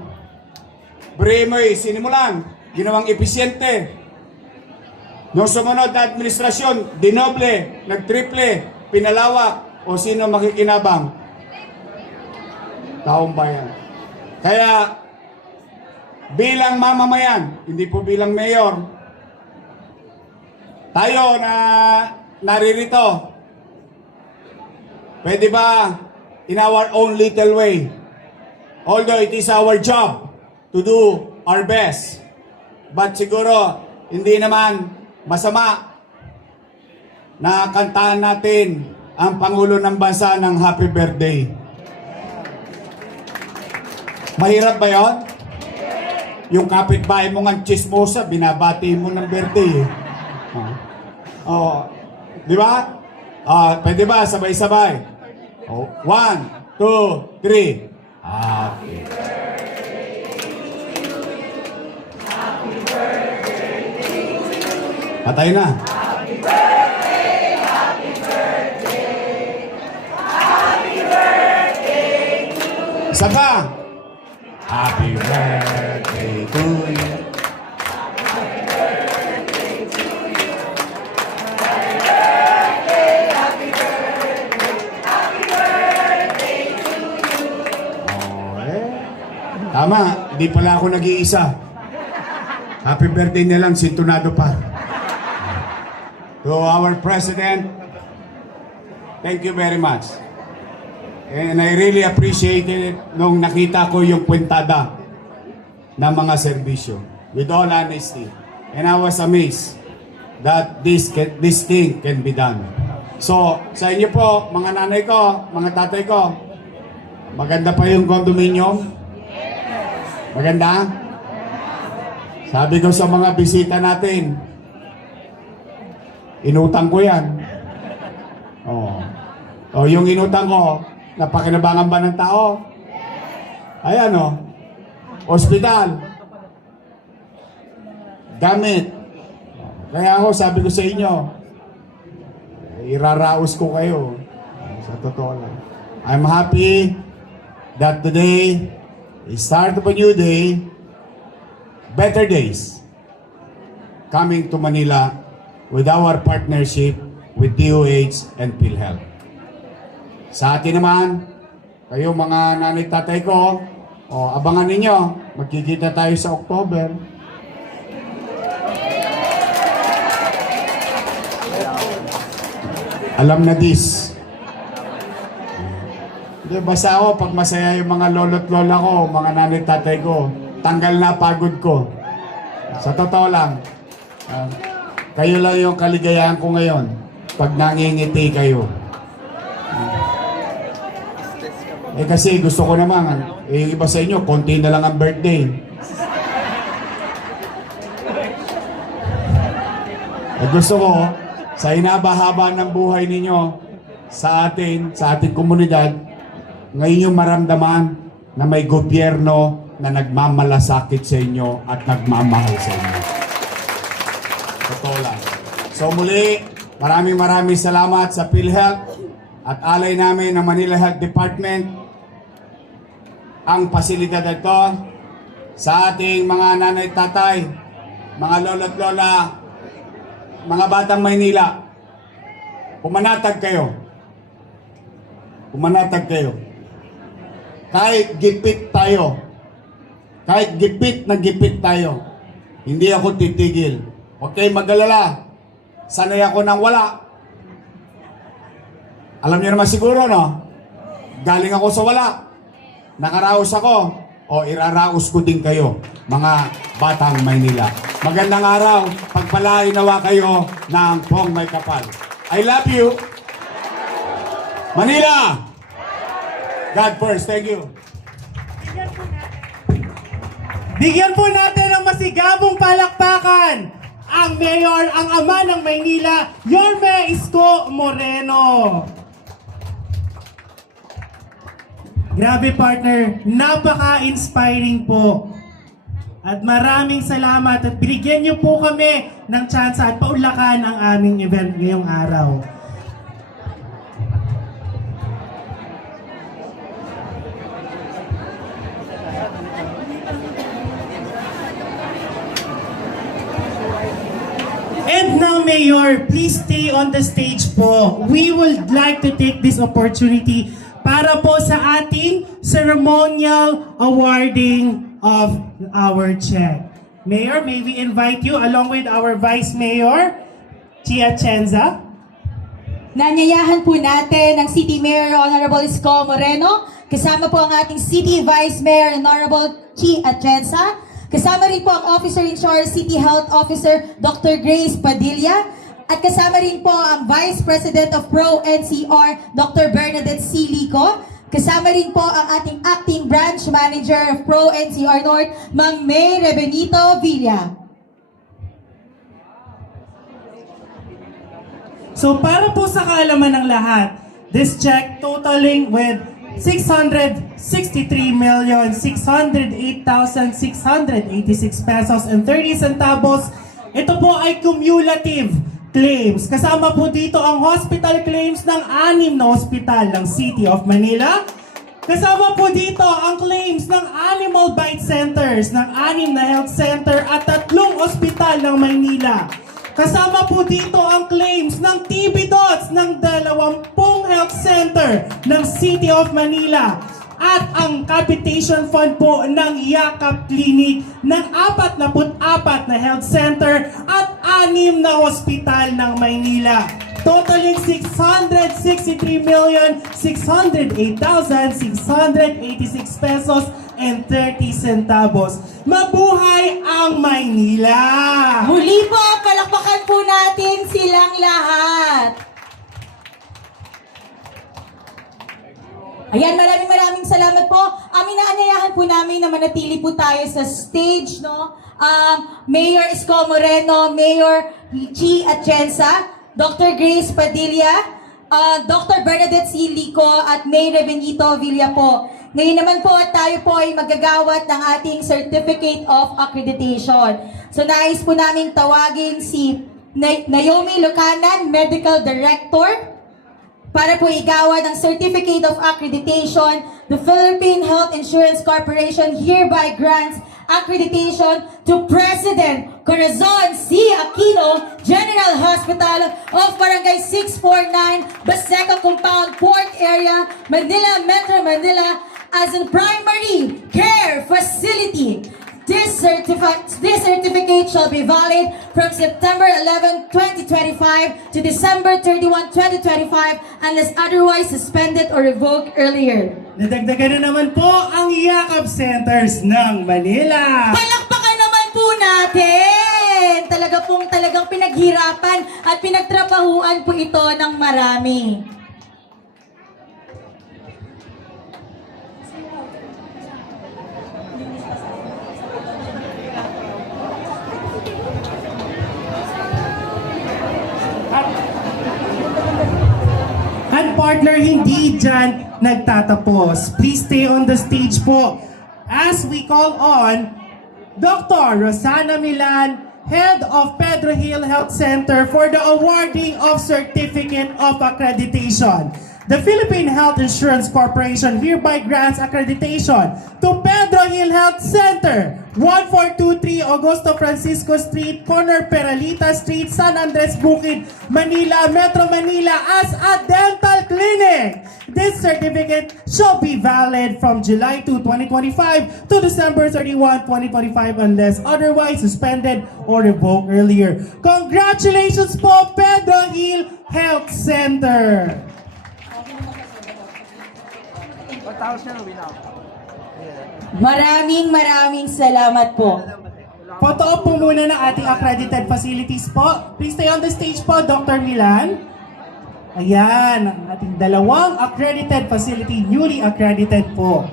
Bremoy, sinimulan, ginawang episyente. Noong sumunod na administrasyon, dinoble, nagtriple, pinalawak, o sino makikinabang? Taong bayan. Kaya, bilang mamamayan, hindi po bilang mayor, tayo na naririto, pwede ba in our own little way, although it is our job to do our best, but siguro hindi naman masama na kantahan natin ang Pangulo ng Bansa ng Happy Birthday. Mahirap ba yun? Yung kapitbahay mo ng chismosa, binabati mo ng birthday. Di ba? Pwede ba? Sabay-sabay. 1, 2, 3. Happy birthday to you. Happy birthday to you. Patay na. Happy birthday, happy birthday. Happy birthday to you. Isa pa. Happy birthday to you. Happy birthday to you. Happy birthday, happy birthday. Happy birthday to you. Tama, hindi pala ako nag-iisa. Happy birthday na lang, sintonado pa. To our President, thank you very much. And I really appreciated it nung nakita ko yung kwentada ng mga serbisyo. With all honesty. And I was amazed that this thing can be done. So, sa inyo po, mga nanay ko, mga tatay ko, maganda pa yung condominium? Maganda? Sabi ko sa mga bisita natin, inutang ko yan. O yung inutang ko, napakinabangan ba ng tao? Ayan o. Hospital. Gamit. Kaya ako, sabi ko sa inyo, iraraos ko kayo. Sa totoo lang. I'm happy that today is start of a new day, better days coming to Manila with our partnership with DOH and PhilHealth. Sa atin naman, kayo mga nanay tatay ko, abangan ninyo, magkikita tayo sa October. Alam na this. Hindi, basta ako, pag masaya yung mga lolo't lola ko, mga nanay tatay ko, tanggal na pagod ko. Sa totoo lang, kayo lang yung kaligayahan ko ngayon pag nangingiti kayo. Kasi gusto ko naman, yung iba sa inyo, konti na lang ang birthday. Gusto ko, sa hinaba-haba ng buhay ninyo, sa ating komunidad, ngayon yung maramdaman na may gobyerno na nagmamalasakit sa inyo at nagmamahal sa inyo. Totoo lang. So muli, maraming salamat sa PhilHealth at alay namin ng Manila Health Department ang pasilidad ito sa ating mga nanay tatay, mga lolo't lola, mga batang Maynila. Pumanatag kayo. Pumanatag kayo. Kahit gipit tayo, kahit gipit na gipit tayo, hindi ako titigil. Huwag kayong mag-alala. Sanay ako nang wala. Alam niyo naman siguro, no? Galing ako sa wala. Nakaraos ako. O iraraos ko din kayo, mga batang Maynila. Magandang araw. Pagpalain nawa kayo ng Pong May Kapal. I love you. Manila! God first. Thank you. Bigyan po natin ng masigabong palakpakan ang mayor, ang ama ng Maynila, Yorme Isko Moreno. Grabe partner, napaka-inspiring po. At maraming salamat at binigyan niyo po kami ng chance at paunlakan ang aming event ngayong araw. And now, Mayor, please stay on the stage po. We would like to take this opportunity para po sa ating ceremonial awarding of our check. Mayor, may we invite you along with our Vice Mayor, Chia Chenza. Nanyayahan po natin ang City Mayor Honorable Isko Moreno, kasama po ang ating City Vice Mayor Honorable Chi Atienza, kasama rin po ang Officer in Charge City Health Officer Dr. Grace Padilla, at kasama rin po ang Vice President of Pro-NCR Dr. Bernadette C. Lico, kasama rin po ang ating Acting Branch Manager of Pro-NCR North, Mang May Rebenito Villa. So para po sa kaalaman ng lahat, this check totaling with 663,608,686 pesos and 30 centavos. Ito po ay cumulative claims. Kasama po dito ang hospital claims ng 6 na ospital ng City of Manila. Kasama po dito ang claims ng Animal Bite Centers ng 6 na health center at 3 ospital ng Maynila. Kasama po dito ang claims ng TB Dots ng 20 health center ng City of Manila at ang capitation fund po ng Yakap Clinic ng 44 na health center at 6 na hospital ng Maynila. Totaling 663,608,686 pesos and 30 centavos. Mabuhay ang Maynila! Muli po, palakpakan po natin silang lahat. Ayan, maraming salamat po. Inaanyayahan po namin na manatili po tayo sa stage, no? Mayor Isko Moreno, Mayor Chi Atienza, Dr. Grace Padilla, Dr. Bernadette C. Lico, at May Rebenito Villa po. Ngayon naman po, tayo po ay magagawat ng ating Certificate of Accreditation. So nais po namin tawagin si Naomi Lucanan, Medical Director, para po igawa ng Certificate of Accreditation, the Philippine Health Insurance Corporation hereby grants accreditation to President Corazon C. Aquino General Hospital of Barangay 649, Baseco Compound, Port Area, Manila, Metro Manila as a primary care facility. This certificate shall be valid from September 11, 2025 to December 31, 2025 unless otherwise suspended or revoked earlier. Nadagdagan na naman po ang Yakap Centers ng Manila. Palakpakan naman po natin! Talagang pinaghirapan at pinagtrabahuan po ito ng marami. At partner, hindi dyan nagtatapos. Please stay on the stage po as we call on Dr. Rosana Milan, Head of Pedro Hill Health Center for the awarding of Certificate of Accreditation. The Philippine Health Insurance Corporation hereby grants accreditation to Pedro Hill Health Center, 1423 Augusto Francisco Street, corner Peralita Street, San Andres Bukid, Manila, Metro Manila as a dental clinic. This certificate shall be valid from July 2, 2025 to December 31, 2025 unless otherwise suspended or revoked earlier. Congratulations po, Pedro Hill Health Center! Maraming salamat po. Photo op po muna ng ating accredited facilities po. Please stay on the stage po, Dr. Milan. Ayan, ang ating dalawang accredited facility, newly accredited po.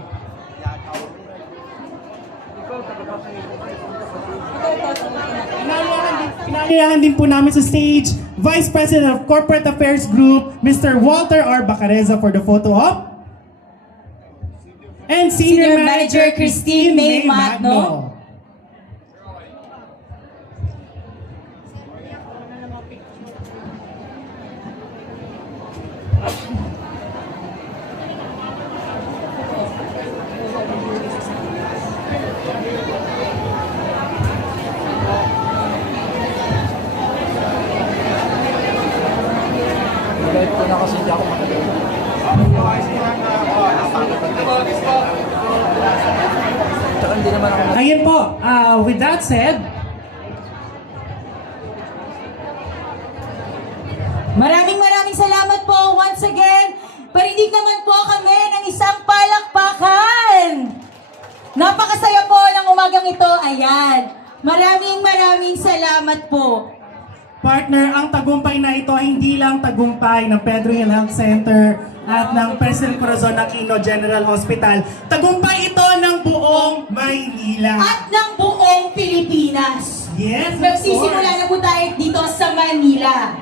Pinanyayahan din po namin sa stage, Vice President of Corporate Affairs Group, Mr. Walter R. Bacareza for the photo op. And Senior Manager Christine May Magno. Ayan po, with that said, Maraming salamat po once again. Parinig naman po kami ng isang palakpakan. Napakasaya po ng umagang ito. Ayan. Maraming salamat po. partner, ang tagumpay na ito hindi lang tagumpay ng Pedro Hill Health Center at ng President Corazon Aquino General Hospital. Tagumpay ito ng buong Maynila. At ng buong Pilipinas. Yes, of Magsisimula course. na po tayo dito sa Manila.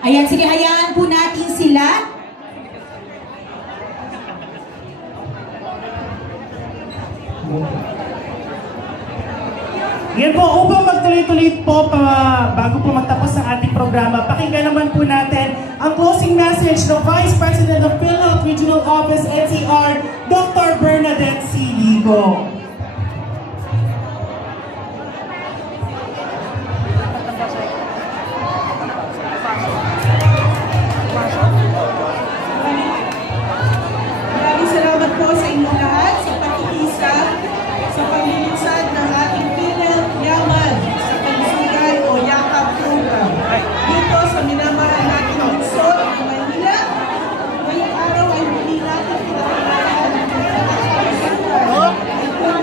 Ayan, sige, hayaan po natin sila. Yan po, upang magtuloy-tuloy po bago po magtapos ang ating programa, pakinggan naman po natin ang closing message ng Vice President of PhilHealth Regional Office NCR, Dr. Bernadette C. Ligo. Maraming salamat po sa inyong lahat sa pakikisa sa paglulunsad ng ating PhilHealth Yaman sa Kalusugan o YAKAP program dito sa minamahal nating lungsod ng Manila. Ngayong araw ay muli natin pinakilala ang kalusugan ay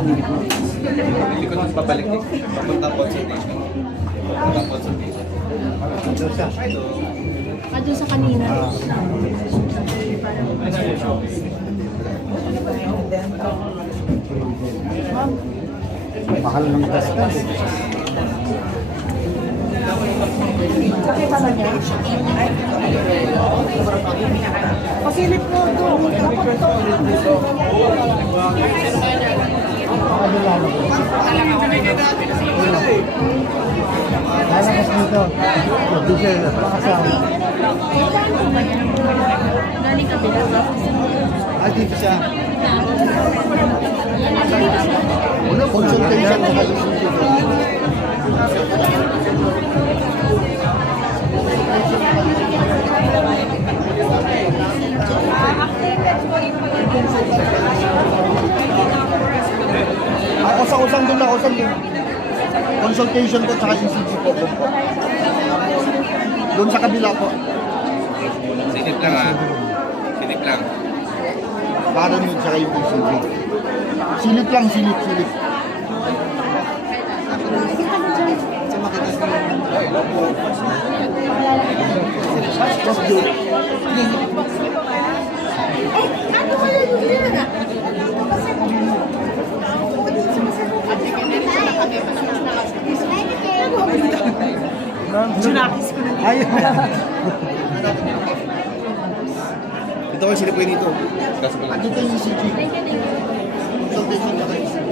Hindi ko nang pabalik eh. Papunta consultation. Papunta consultation. Doon sa kanina. Mahal ng gastos. Pasilip mo ito. Lalakas dito. Diesel na. Galing ka bila. Ay, dito siya. Una, consultation. Usang doon na, usang doon. Consultation po tsaka ECG po. Doon sa kabila po. Silip lang ah. Silip lang. Para nyo tsaka yung ECG. Silip lang, silip. Just do it. Ano ka lang yun? Junakis ko na. Ayun. Ito ko silip ko dito. Gas ko lang. Dito yung ECG. Consultation tsaka ECG.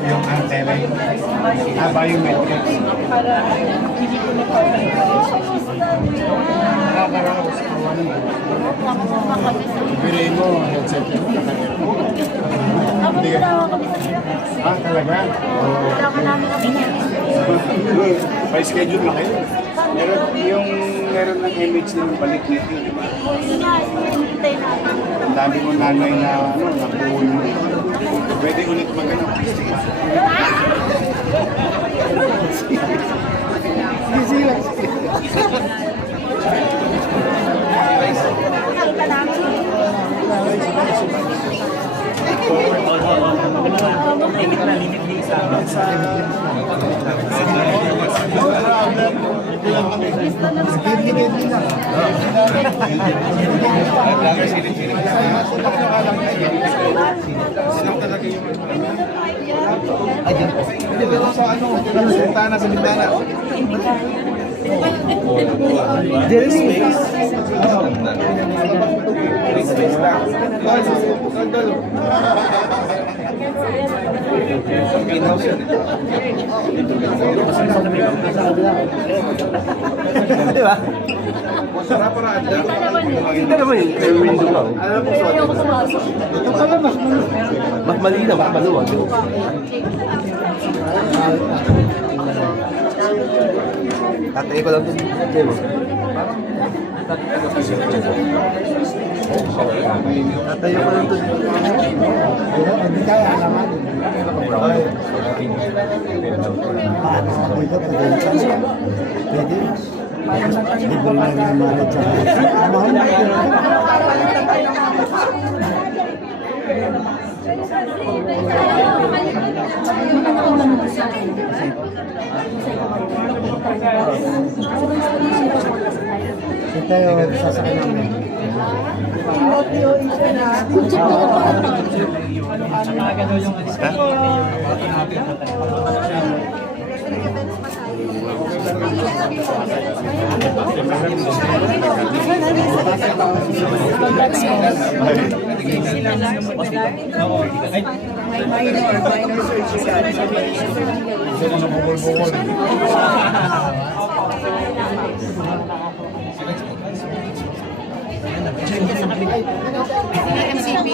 Yung antenna, biometrics. Birin mo, headset yun. Talaga? May schedule na kayo. Meron ng image din ng balik nito, di ba? Ang dami mo nanay na nakuhul mo. Pwede ulit magano. Sa bintana. There is space. Space lang. Greenhouse yun eh. Di ba? Sarap para adla. Hindi naman yun. May window lang. Ito pala mas malinaw, mas maluwag. Tatay ko lang ito. Tatay ko lang ito. Hindi kaya alaman. Pwede. Hindi ko lang yung mahal at saka. Mahal na yun. Ito yung sasakay namin. MCP.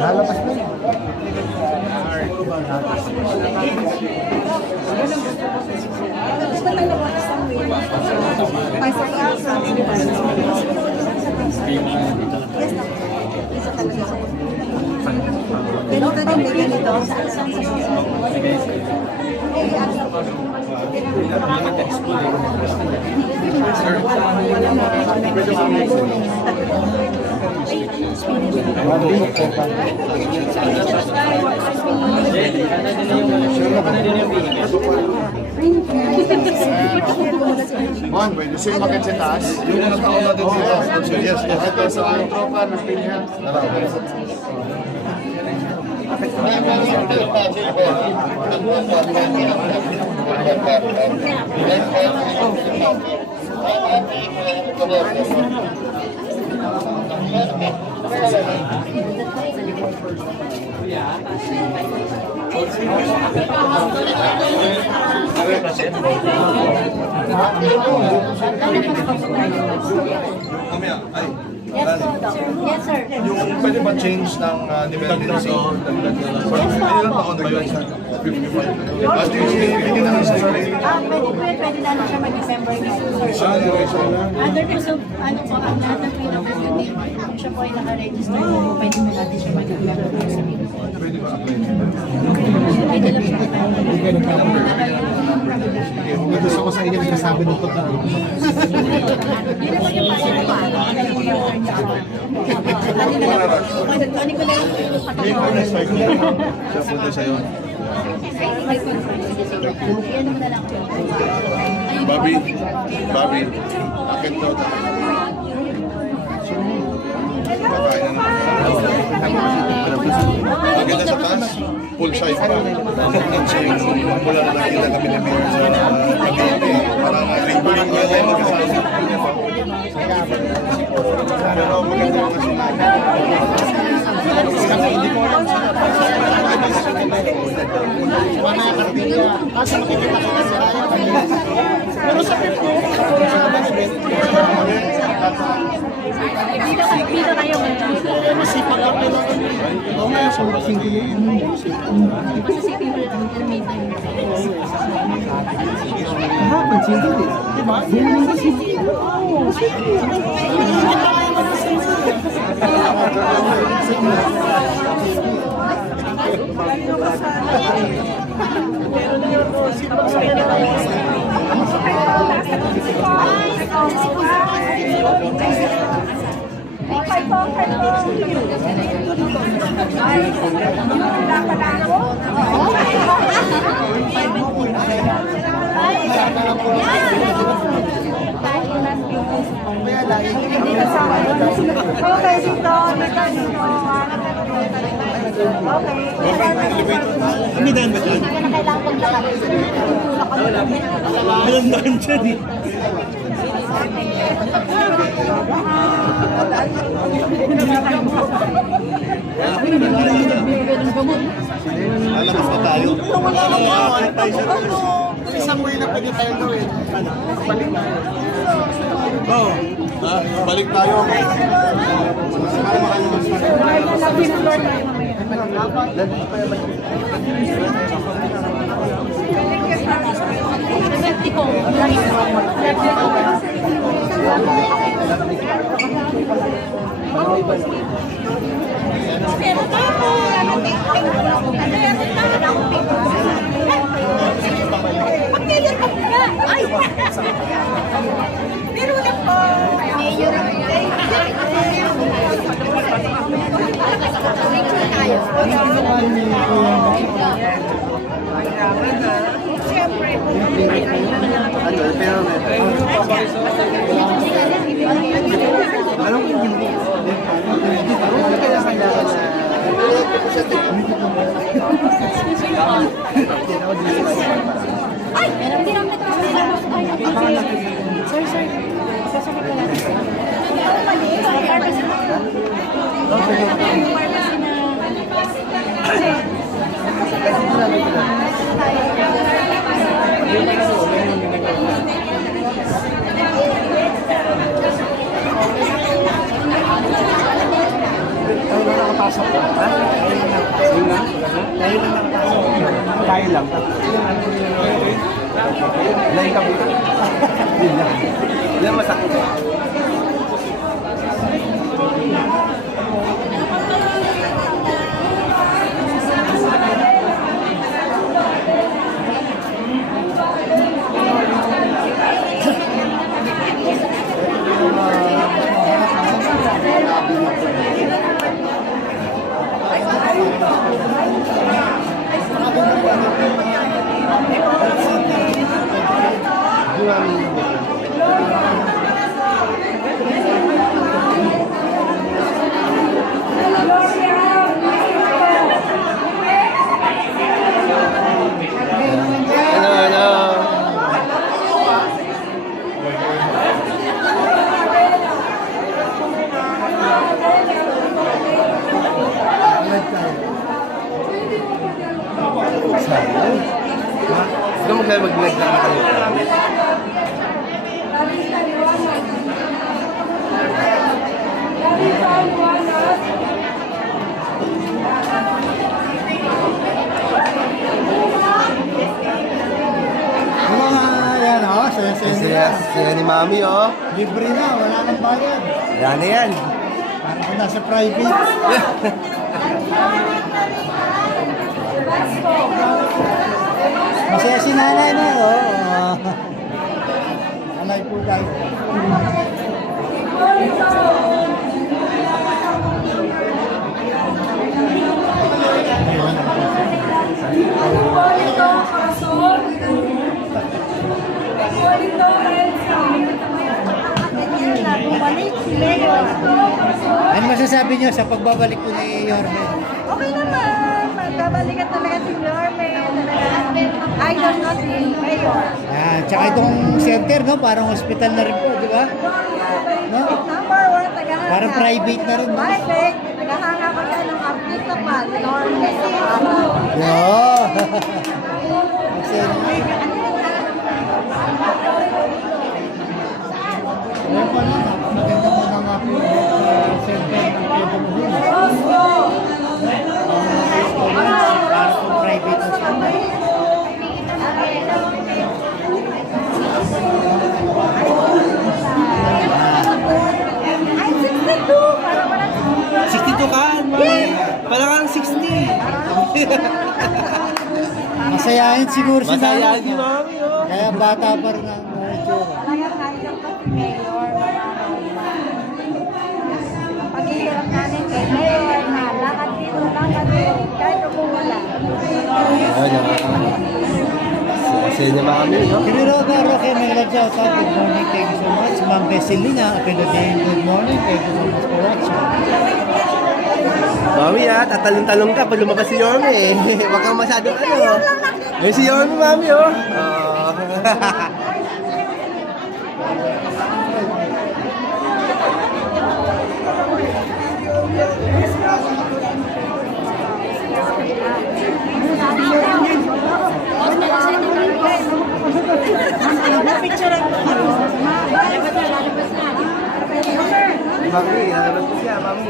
Lalabas mo. Gusto na lang ang Mon, pwede siya umakit sa taas. Yung mga taon na din sila. Yes, ito sa ang tropa ng pinya. Mamaya, ay. Yes, sir. Yung pwede ba change ng nivel din sa ilang taon ba yun? 55. Last year, bigyan na ng story. Pwede na siya mag-member niya. Under po sa, ano po, ang lahat ng PWD, kung siya po ay naka-register, pwede mo natin siya mag-member niya sa PWD. Pwede ba apply? Pwede lang siya. Gusto ko sa inyo sinasabi ng totoo. Yun naman yung Tony ko lang yung Next 5 years. Siya punta sa'yo. Yan naman na lang. Bobby, akit daw. Kakain na maganda sa taas, full size pa. So yung mula na nakita kami ni Mayor sa Cavite, parang linggo-linggo na tayo magkasama. Pero maganda kasi Dito kayo. Masipag ako lang. Oo nga, sa City Hall, may time. alakas na tayo. Isang way na pwede tayo gawin. Balik tayo. Oo. Balik tayo. Tayo lang. Lain kami. Yun lang. Ilan masakit? mag-vlog lang kami. Yan o, Saya ni Mami, oh. libre na, wala nang bayad. Yan na yan. Parang kung nasa private. Masaya si nanay na, oh. Alay po tayo. Ano masasabi niyo sa pagbabalik po ni Yorme? Okay naman. Magkabalikan talaga si Norme. Idol ko si Mayor. Yan, tsaka itong center, no? Parang hospital na rin po, di ba? No? Number 1, tagahanga. Parang private na rin, no? Private. Tagahanga ko yan ng update na pa. Norme. Yo! Ayun pa na, maganda mo na nga po sa center ng Pedro Mahul. Parang kung private na center. Ay, 62. Para wala 62 ka, Mami. Parang kang 60. Masayahin siguro si Masayahin si nanay, no? Mami, oh. Kaya bata pa rin ang itsura. Talagang idol ko si Mayor. Paghihirap namin kay Mayor na lakad dito, kahit umumula. Ayan, Saya ni Mami, oh. Kiniroga Roque Melodja, good morning, thank you so much. Ma'am Veselina, Apelodin, good morning, thank you so much for watching. Mami, tatalong-talong ka pag lumabas si Yorme, eh. Huwag kang masyadong ano. Eh, si Yorme, Mami, oh. Mami, lalabas ko siya, Mami.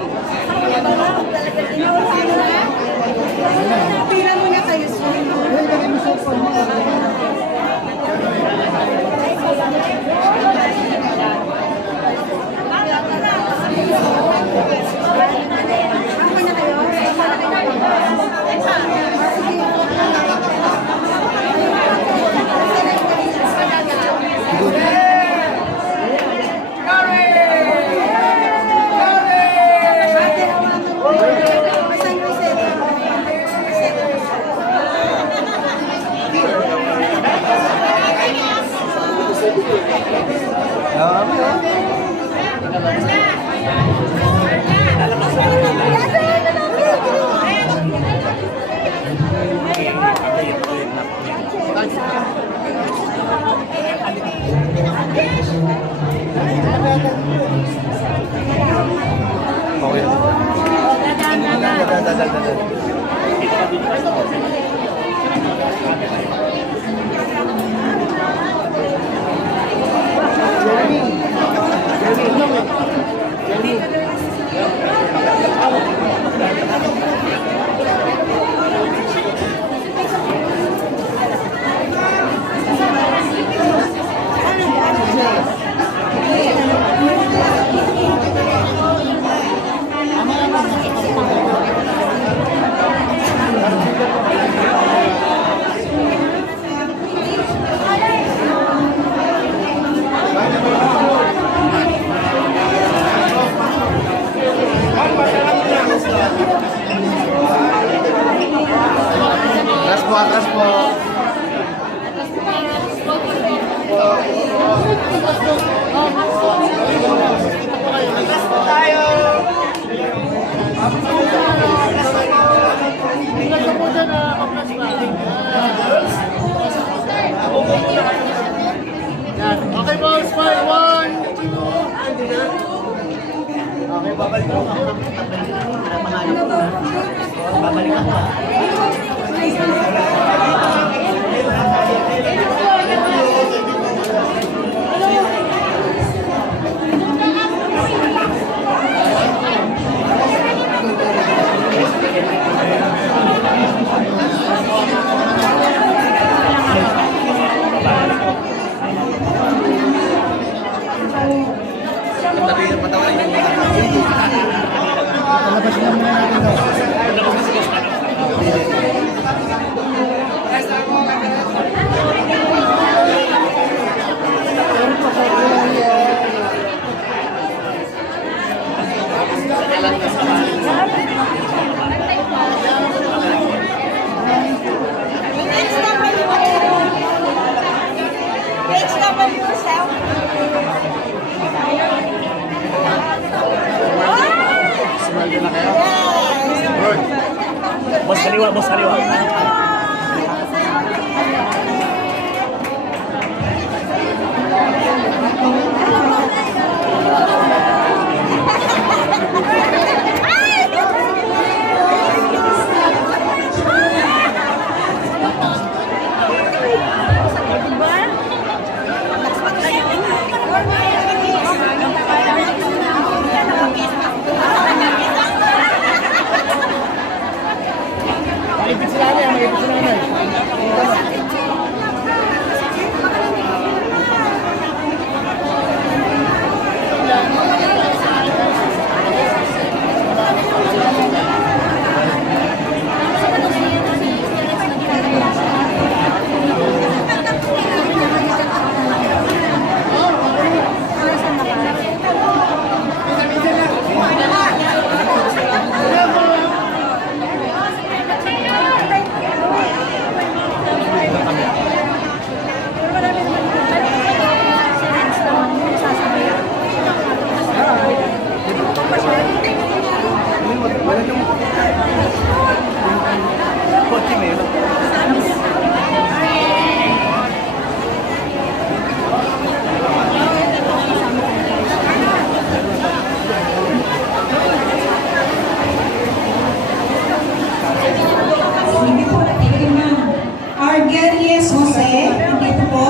Pila mo na kayo, Atras po. Okay, boss. 5, 1, 2. Okay, babalik ako. Babalik ako. Boss kaliwa, boss kaliwa. Hindi po natin ma'am. Argelius Jose, dito po.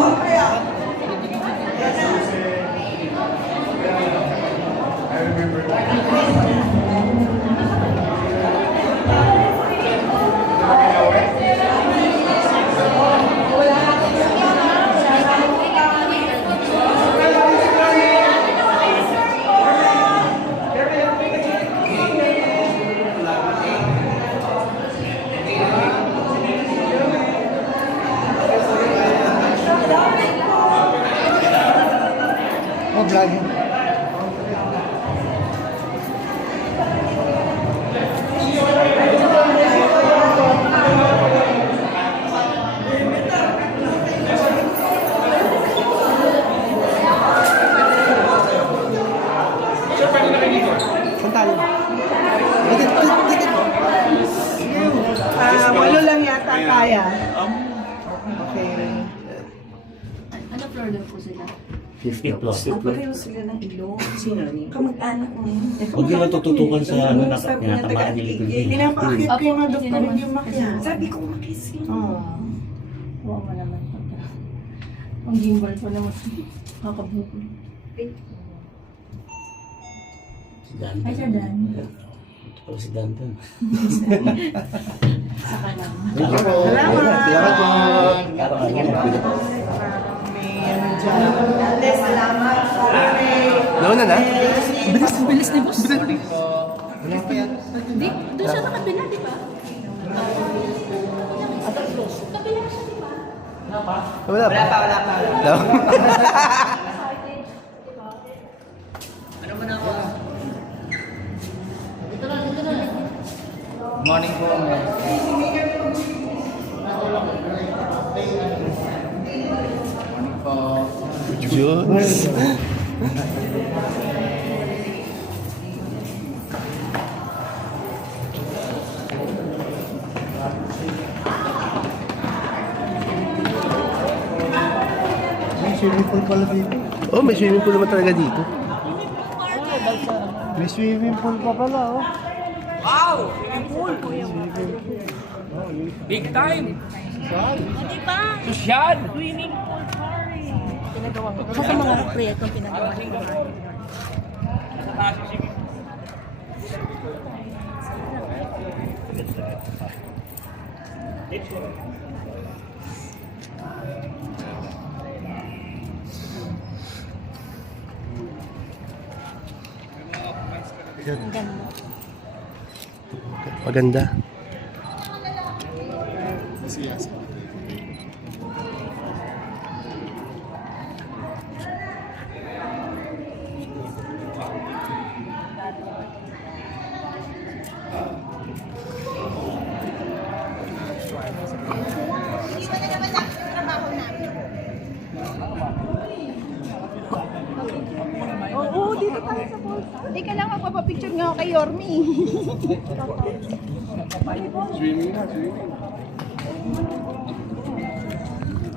Walo lang yata kaya. Okay. Ano floor lang po sila? 50 plus. Pareho sila ng ilong. Sino? Kamag-anak mo. Huwag nyo lang tututukan sa ano na tinatamaan ni Likod. Pinapakit ko yung mga doktor hindi makiya. Sabi ko makising. Oo mo naman. Ang gimbal pa naman. Kakabukol. Si Danton. Ay, Sir Dan. Ito pala si Danton. Saka lang. Salamat po. Salamat. Nauna na? Bilis ni boss. Di, doon siya sa kabila, di ba? Kabila siya, di ba? Wala pa. No? Morning po. Diyos. May swimming pool pala dito. Oh, may swimming pool naman talaga dito. May swimming pool pa pala, oh. Big time! Sosyal! Swimming pool, sorry! Pinagawa ko. Sa mga proyektong pinagawa ko. Ang ganda. Maganda. Oo, dito tayo sa pool. Hindi ka lang magpapapicture nga ako kay Yormi.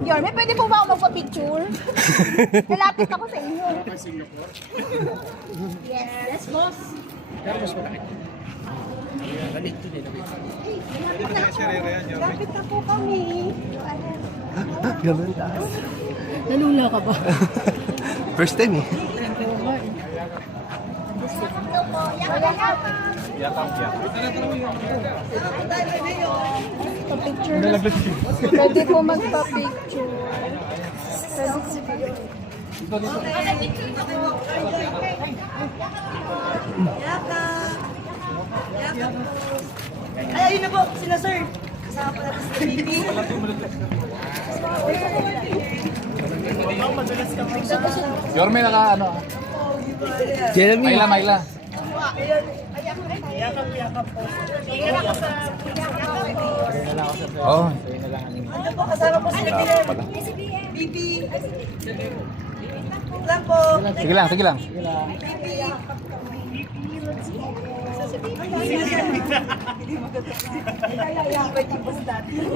Yormi, pwede po ba ako magpapicture? Nalapit ako sa inyo. Yes, yes, boss. Lapit na po kami. Ganda. Nalula ka ba? First time eh. Picture na. Pwede po magpa-picture. Ay, ayun na po, sila sir. Kasama pala sa TV. Yorme naka ano? Jeremy. Mayla. Oh. Ano po, kasama po sila BP. Lang po. Sige lang.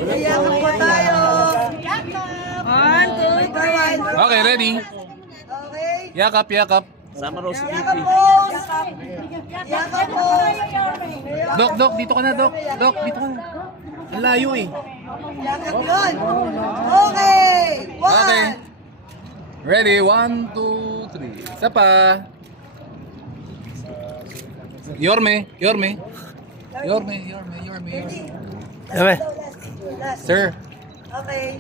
Iyakan po tayo. 1, 2, 3. Okay, ready? Okay. Yakap. Yakap po. Yakap po. Dok, dito ka na, Dok. Dok, dito ka na. Ang layo eh. Yakap yun. Okay. Okay. 1. Ready? 1, 2, 3. Isa pa. Yorme. Sabi. Sir, Okay.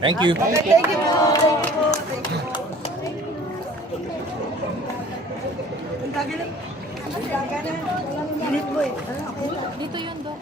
thank you. Thank you po. Thank you po. Ang gagana. Init mo eh. Dito yun, Dok.